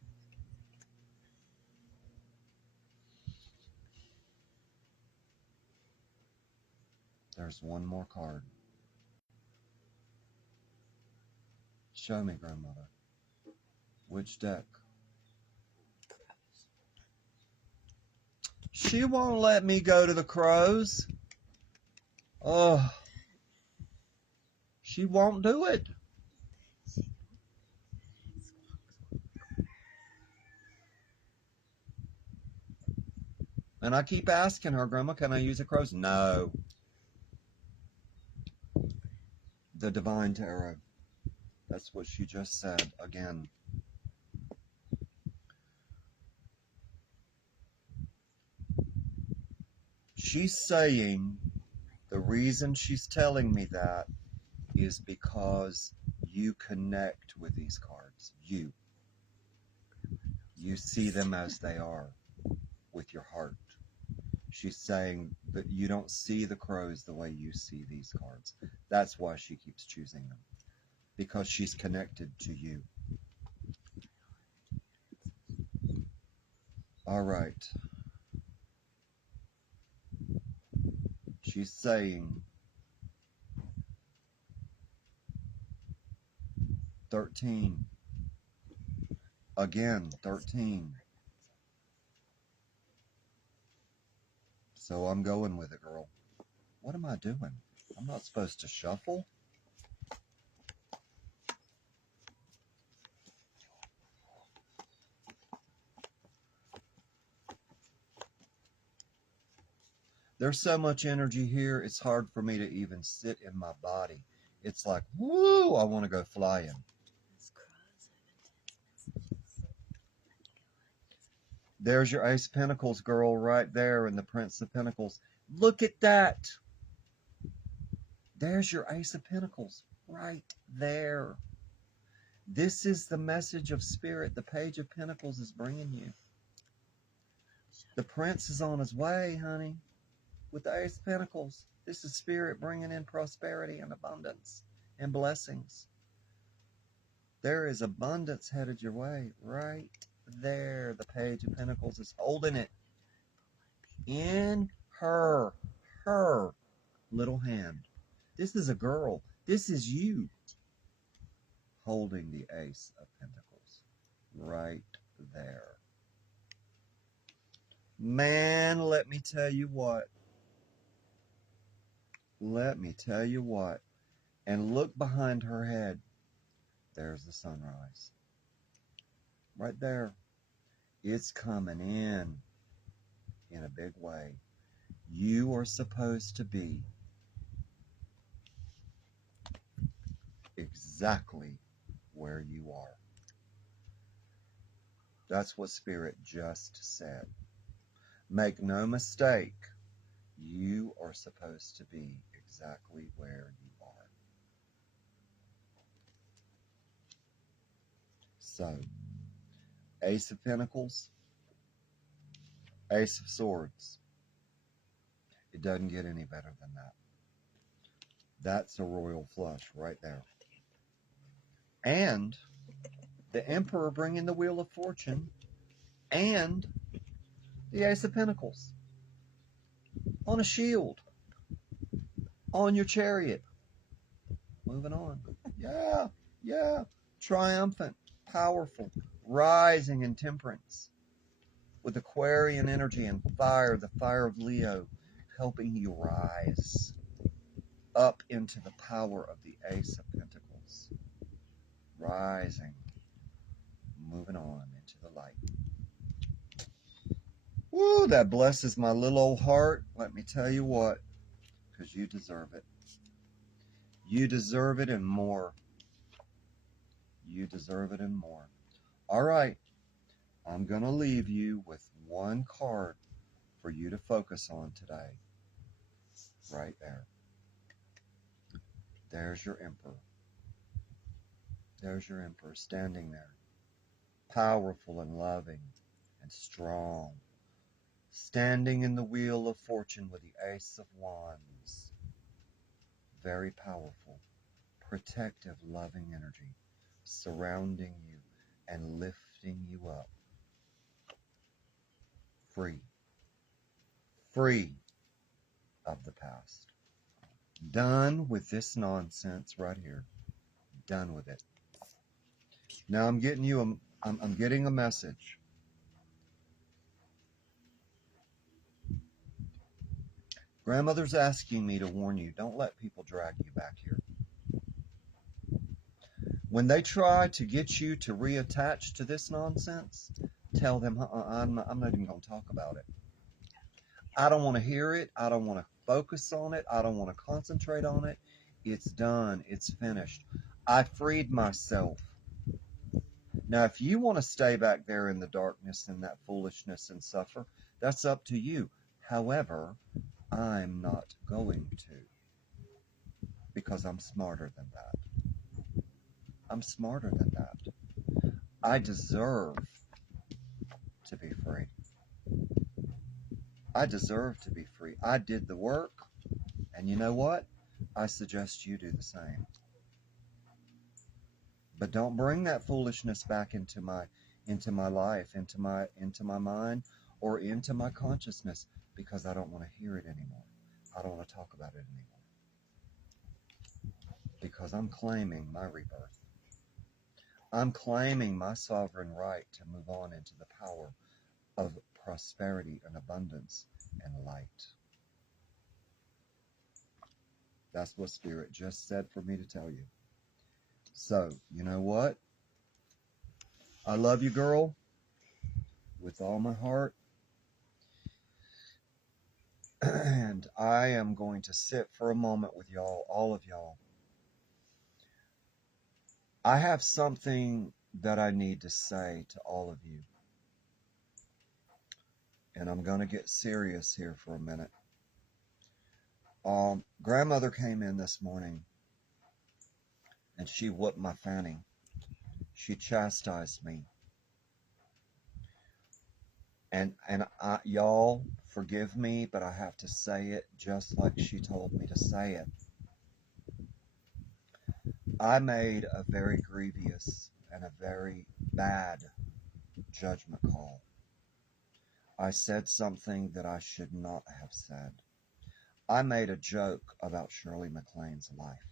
There's one more card. Show me, grandmother. Which deck? She won't let me go to the crows. Oh, she won't do it. And I keep asking her, Grandma, can I use the crows? No. The Divine Tarot. That's what she just said again. She's saying the reason she's telling me that is because you connect with these cards. You see them as they are with your heart. She's saying that you don't see the crows the way you see these cards. That's why she keeps choosing them. Because she's connected to you. All right. She's saying 13. Again, 13. So I'm going with it, girl. What am I doing? I'm not supposed to shuffle. There's so much energy here, it's hard for me to even sit in my body. It's like, woo, I want to go flying. There's your Ace of Pentacles, girl, right there, and the Prince of Pentacles. Look at that. There's your Ace of Pentacles right there. This is the message of Spirit the Page of Pentacles is bringing you. The Prince is on his way, honey, with the Ace of Pentacles. This is Spirit bringing in prosperity and abundance and blessings. There is abundance headed your way right there. The Page of Pentacles is holding it in her little hand. This is a girl. This is you holding the Ace of Pentacles right there. Man, let me tell you what. Let me tell you what. And look behind her head. There's the sunrise. Right there. It's coming in a big way. You are supposed to be exactly where you are. That's what Spirit just said. Make no mistake, you are supposed to be exactly where you are. So, Ace of Pentacles, Ace of Swords. It doesn't get any better than that. That's a royal flush right there. And the Emperor bringing the Wheel of Fortune and the Ace of Pentacles on a shield, on your chariot. Moving on. Yeah. Triumphant, powerful, rising in temperance with Aquarian energy and fire, the fire of Leo, helping you rise. up into the power of the Ace of Pentacles. Rising, moving on into the light. Woo, that blesses my little old heart. Let me tell you what, because you deserve it. You deserve it and more. You deserve it and more. All right, I'm going to leave you with one card for you to focus on today. Right there. There's your Emperor. There's your Emperor standing there. Powerful and loving and strong. Standing in the wheel of fortune with the Ace of Wands. Very powerful, protective, loving energy surrounding you and lifting you up. Free. Free of the past. Done with this nonsense right here. Done with it. Now I'm getting you I'm getting a message. Grandmother's asking me to warn you, don't let people drag you back here. When they try to get you to reattach to this nonsense, tell them, I'm not even going to talk about it. I don't want to hear it. I don't want to focus on it. I don't want to concentrate on it. It's done. It's finished. I freed myself. Now, if you want to stay back there in the darkness and that foolishness and suffer, that's up to you. However, I'm not going to, because I'm smarter than that. I'm smarter than that. I deserve to be free. I deserve to be free. I did the work, and you know what? I suggest you do the same. But don't bring that foolishness back into my life, into my mind, or into my consciousness, because I don't want to hear it anymore. I don't want to talk about it anymore. Because I'm claiming my rebirth. I'm claiming my sovereign right to move on into the power of prosperity and abundance and light. That's what Spirit just said for me to tell you. So, you know what? I love you, girl, with all my heart. And I am going to sit for a moment with y'all, all of y'all. I have something that I need to say to all of you. And I'm going to get serious here for a minute. Grandmother came in this morning and she whooped my fanny. She chastised me. And y'all, forgive me, but I have to say it just like she told me to say it. I made a very grievous and a very bad judgment call. I said something that I should not have said. I made a joke about Shirley MacLaine's life.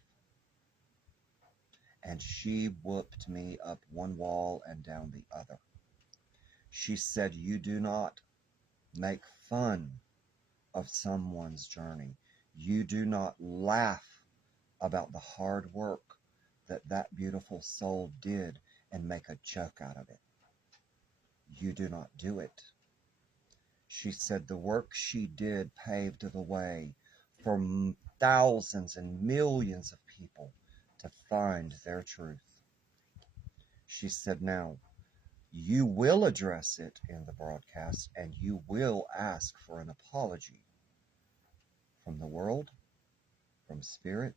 And she whooped me up one wall and down the other. She said, you do not make fun of someone's journey. You do not laugh about the hard work that beautiful soul did and make a joke out of it. You do not do it. She said the work she did paved the way for thousands and millions of people to find their truth. She said, now, you will address it in the broadcast and you will ask for an apology from the world, from Spirit,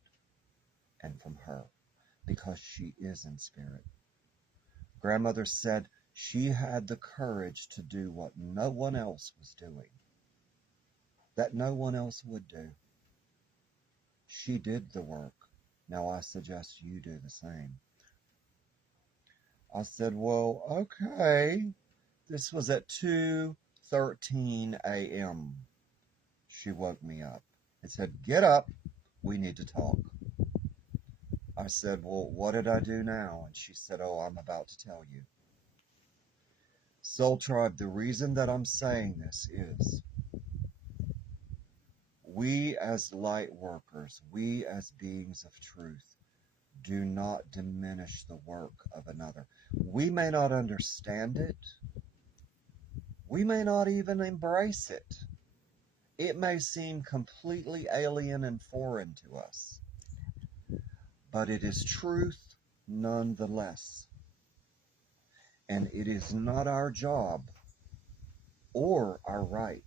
and from her, because she is in Spirit. Grandmother said she had the courage to do what no one else was doing, that no one else would do. She did the work. Now I suggest you do the same. I said, well, okay. This was at 2:13 a.m. She woke me up and said, get up, we need to talk. I said, well, what did I do now? And she said, oh, I'm about to tell you. Soul Tribe, the reason that I'm saying this is We as light workers, we as beings of truth, do not diminish the work of another. We may not understand it. We may not even embrace it. It may seem completely alien and foreign to us, but it is truth nonetheless. And it is not our job or our right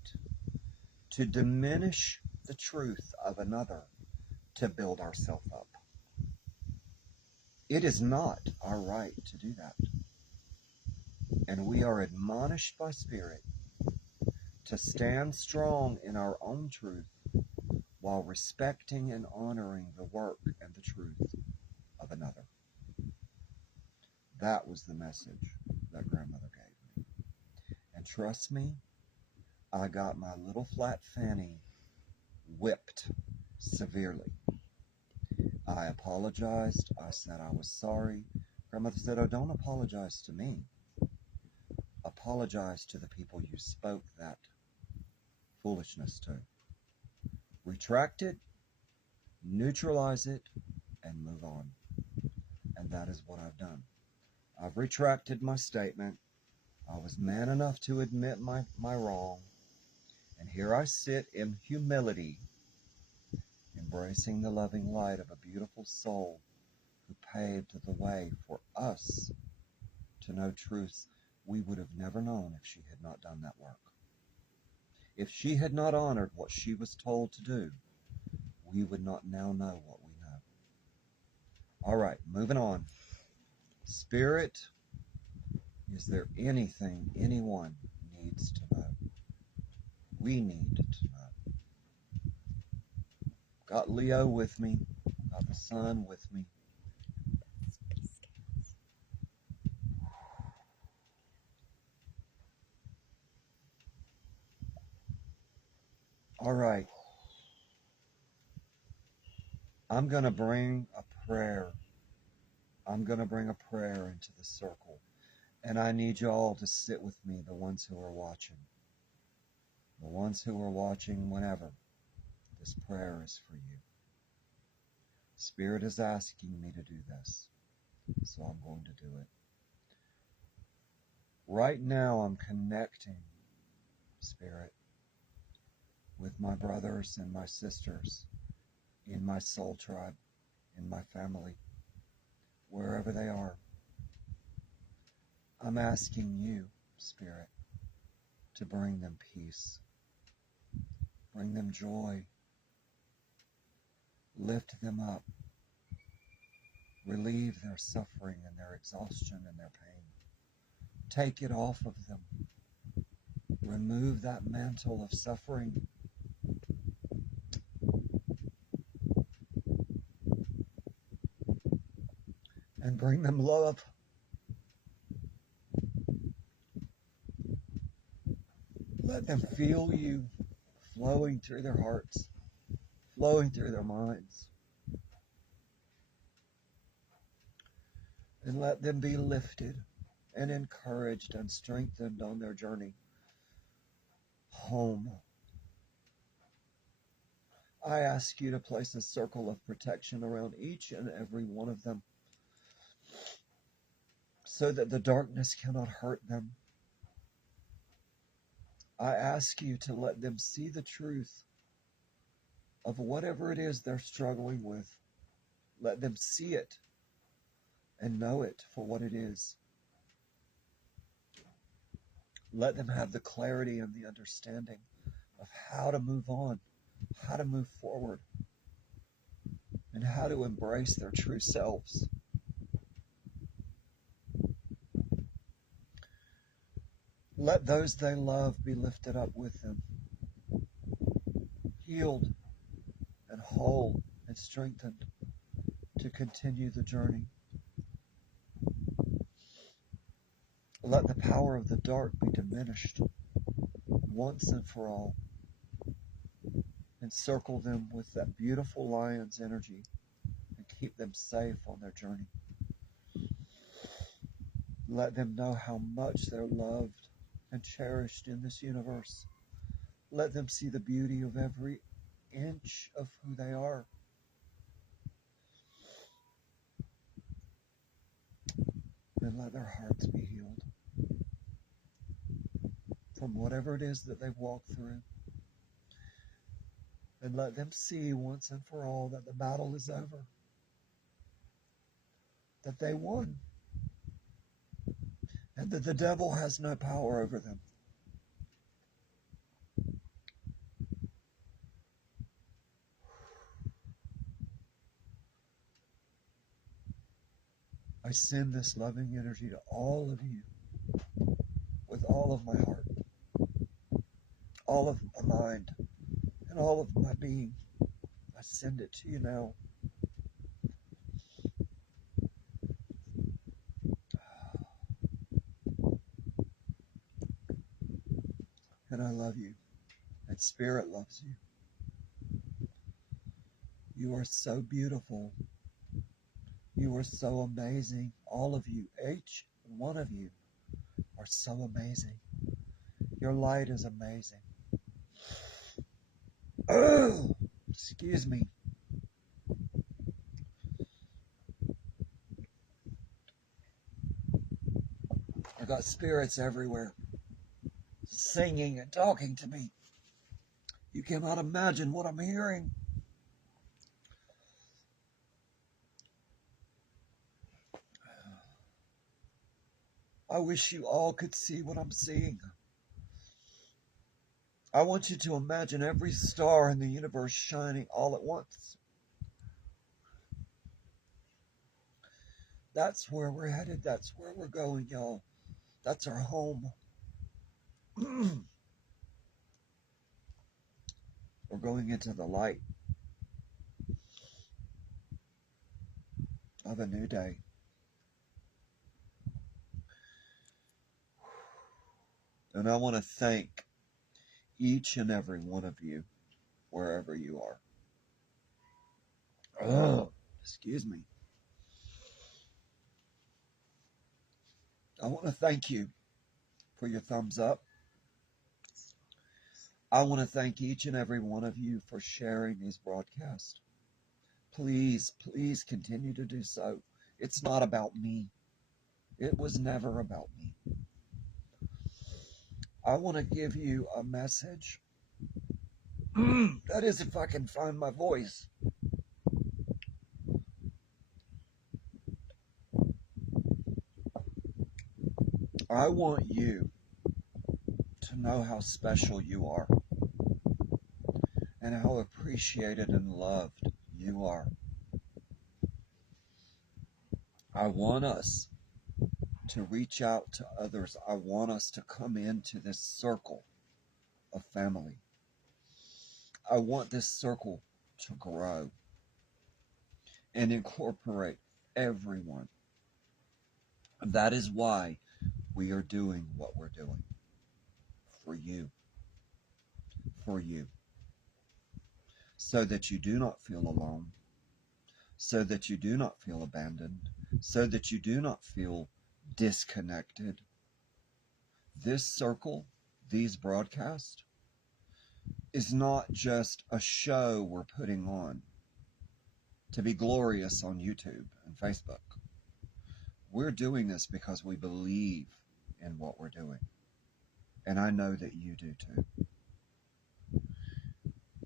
to diminish the truth of another to build ourselves up. It is not our right to do that. And we are admonished by Spirit to stand strong in our own truth while respecting and honoring the work and the truth of another. That was the message that grandmother gave me. And trust me, I got my little flat fanny whipped severely. I apologized. I said I was sorry. Grandmother said, "Oh, don't apologize to me. Apologize to the people you spoke that foolishness to. Retract it, neutralize it, and move on." And that is what I've done. I've retracted my statement. I was man enough to admit my wrong. And here I sit in humility, embracing the loving light of a beautiful soul who paved the way for us to know truths we would have never known if she had not done that work. If she had not honored what she was told to do, we would not now know what we know. All right, moving on. Spirit, is there anything anyone needs to know? We need to know. Got Leo with me, got the sun with me. All right. I'm going to bring a prayer. I'm going to bring a prayer into the circle. And I need you all to sit with me, the ones who are watching. The ones who are watching whenever. This prayer is for you. Spirit is asking me to do this, so I'm going to do it. Right now, I'm connecting, Spirit, with my brothers and my sisters in my soul tribe, in my family, wherever they are. I'm asking you, Spirit, to bring them peace, bring them joy, lift them up, relieve their suffering and their exhaustion and their pain. Take it off of them. Remove that mantle of suffering. And bring them love. Let them feel you flowing through their hearts, flowing through their minds. And let them be lifted and encouraged and strengthened on their journey home. I ask you to place a circle of protection around each and every one of them so that the darkness cannot hurt them. I ask you to let them see the truth of whatever it is they're struggling with. Let them see it and know it for what it is. Let them have the clarity and the understanding of how to move on, how to move forward, and how to embrace their true selves. Let those they love be lifted up with them, healed and whole and strengthened to continue the journey. Let the power of the dark be diminished once and for all. Encircle them with that beautiful lion's energy and keep them safe on their journey. Let them know how much they're loved and cherished in this universe. Let them see the beauty of every inch of who they are. And let their hearts be healed from whatever it is that they've walked through. And let them see once and for all that the battle is over, that they won, and that the devil has no power over them. I send this loving energy to all of you with all of my heart, all of my mind, and all of my being. I send it to you now. And I love you, and Spirit loves you. You are so beautiful. You are so amazing. All of you, each one of you, are so amazing. Your light is amazing. Oh, excuse me. I got spirits everywhere singing and talking to me. You cannot imagine what I'm hearing. I wish you all could see what I'm seeing. I want you to imagine every star in the universe shining all at once. That's where we're headed. That's where we're going, y'all. That's our home. We're going into the light of a new day. And I want to thank each and every one of you, wherever you are. Oh, excuse me. I want to thank you for your thumbs up. I want to thank each and every one of you for sharing these broadcasts. Please, please continue to do so. It's not about me. It was never about me. I want to give you a message. That is, if I can find my voice. I want you to know how special you are and how appreciated and loved you are. I want us to reach out to others. I want us to come into this circle of family. I want this circle to grow and incorporate everyone. That is why we are doing what we're doing. For you. For you. So that you do not feel alone. So that you do not feel abandoned. So that you do not feel disconnected. This circle, these broadcasts, is not just a show we're putting on to be glorious on YouTube and Facebook. We're doing this because we believe in what we're doing. And I know that you do too.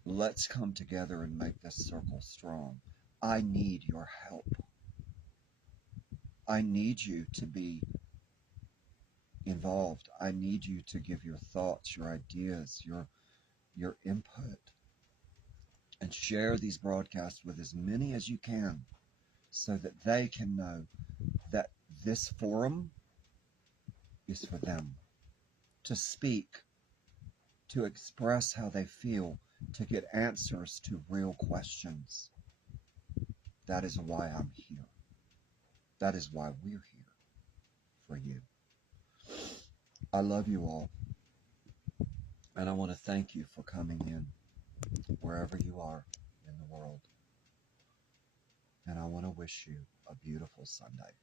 Let's come together and make this circle strong. I need your help. I need you to be involved. I need you to give your thoughts, your ideas, your input, and share these broadcasts with as many as you can so that they can know that this forum is for them to speak, to express how they feel, to get answers to real questions. That is why I'm here. That is why we're here, for you. I love you all, and I want to thank you for coming in, wherever you are in the world. And I want to wish you a beautiful Sunday.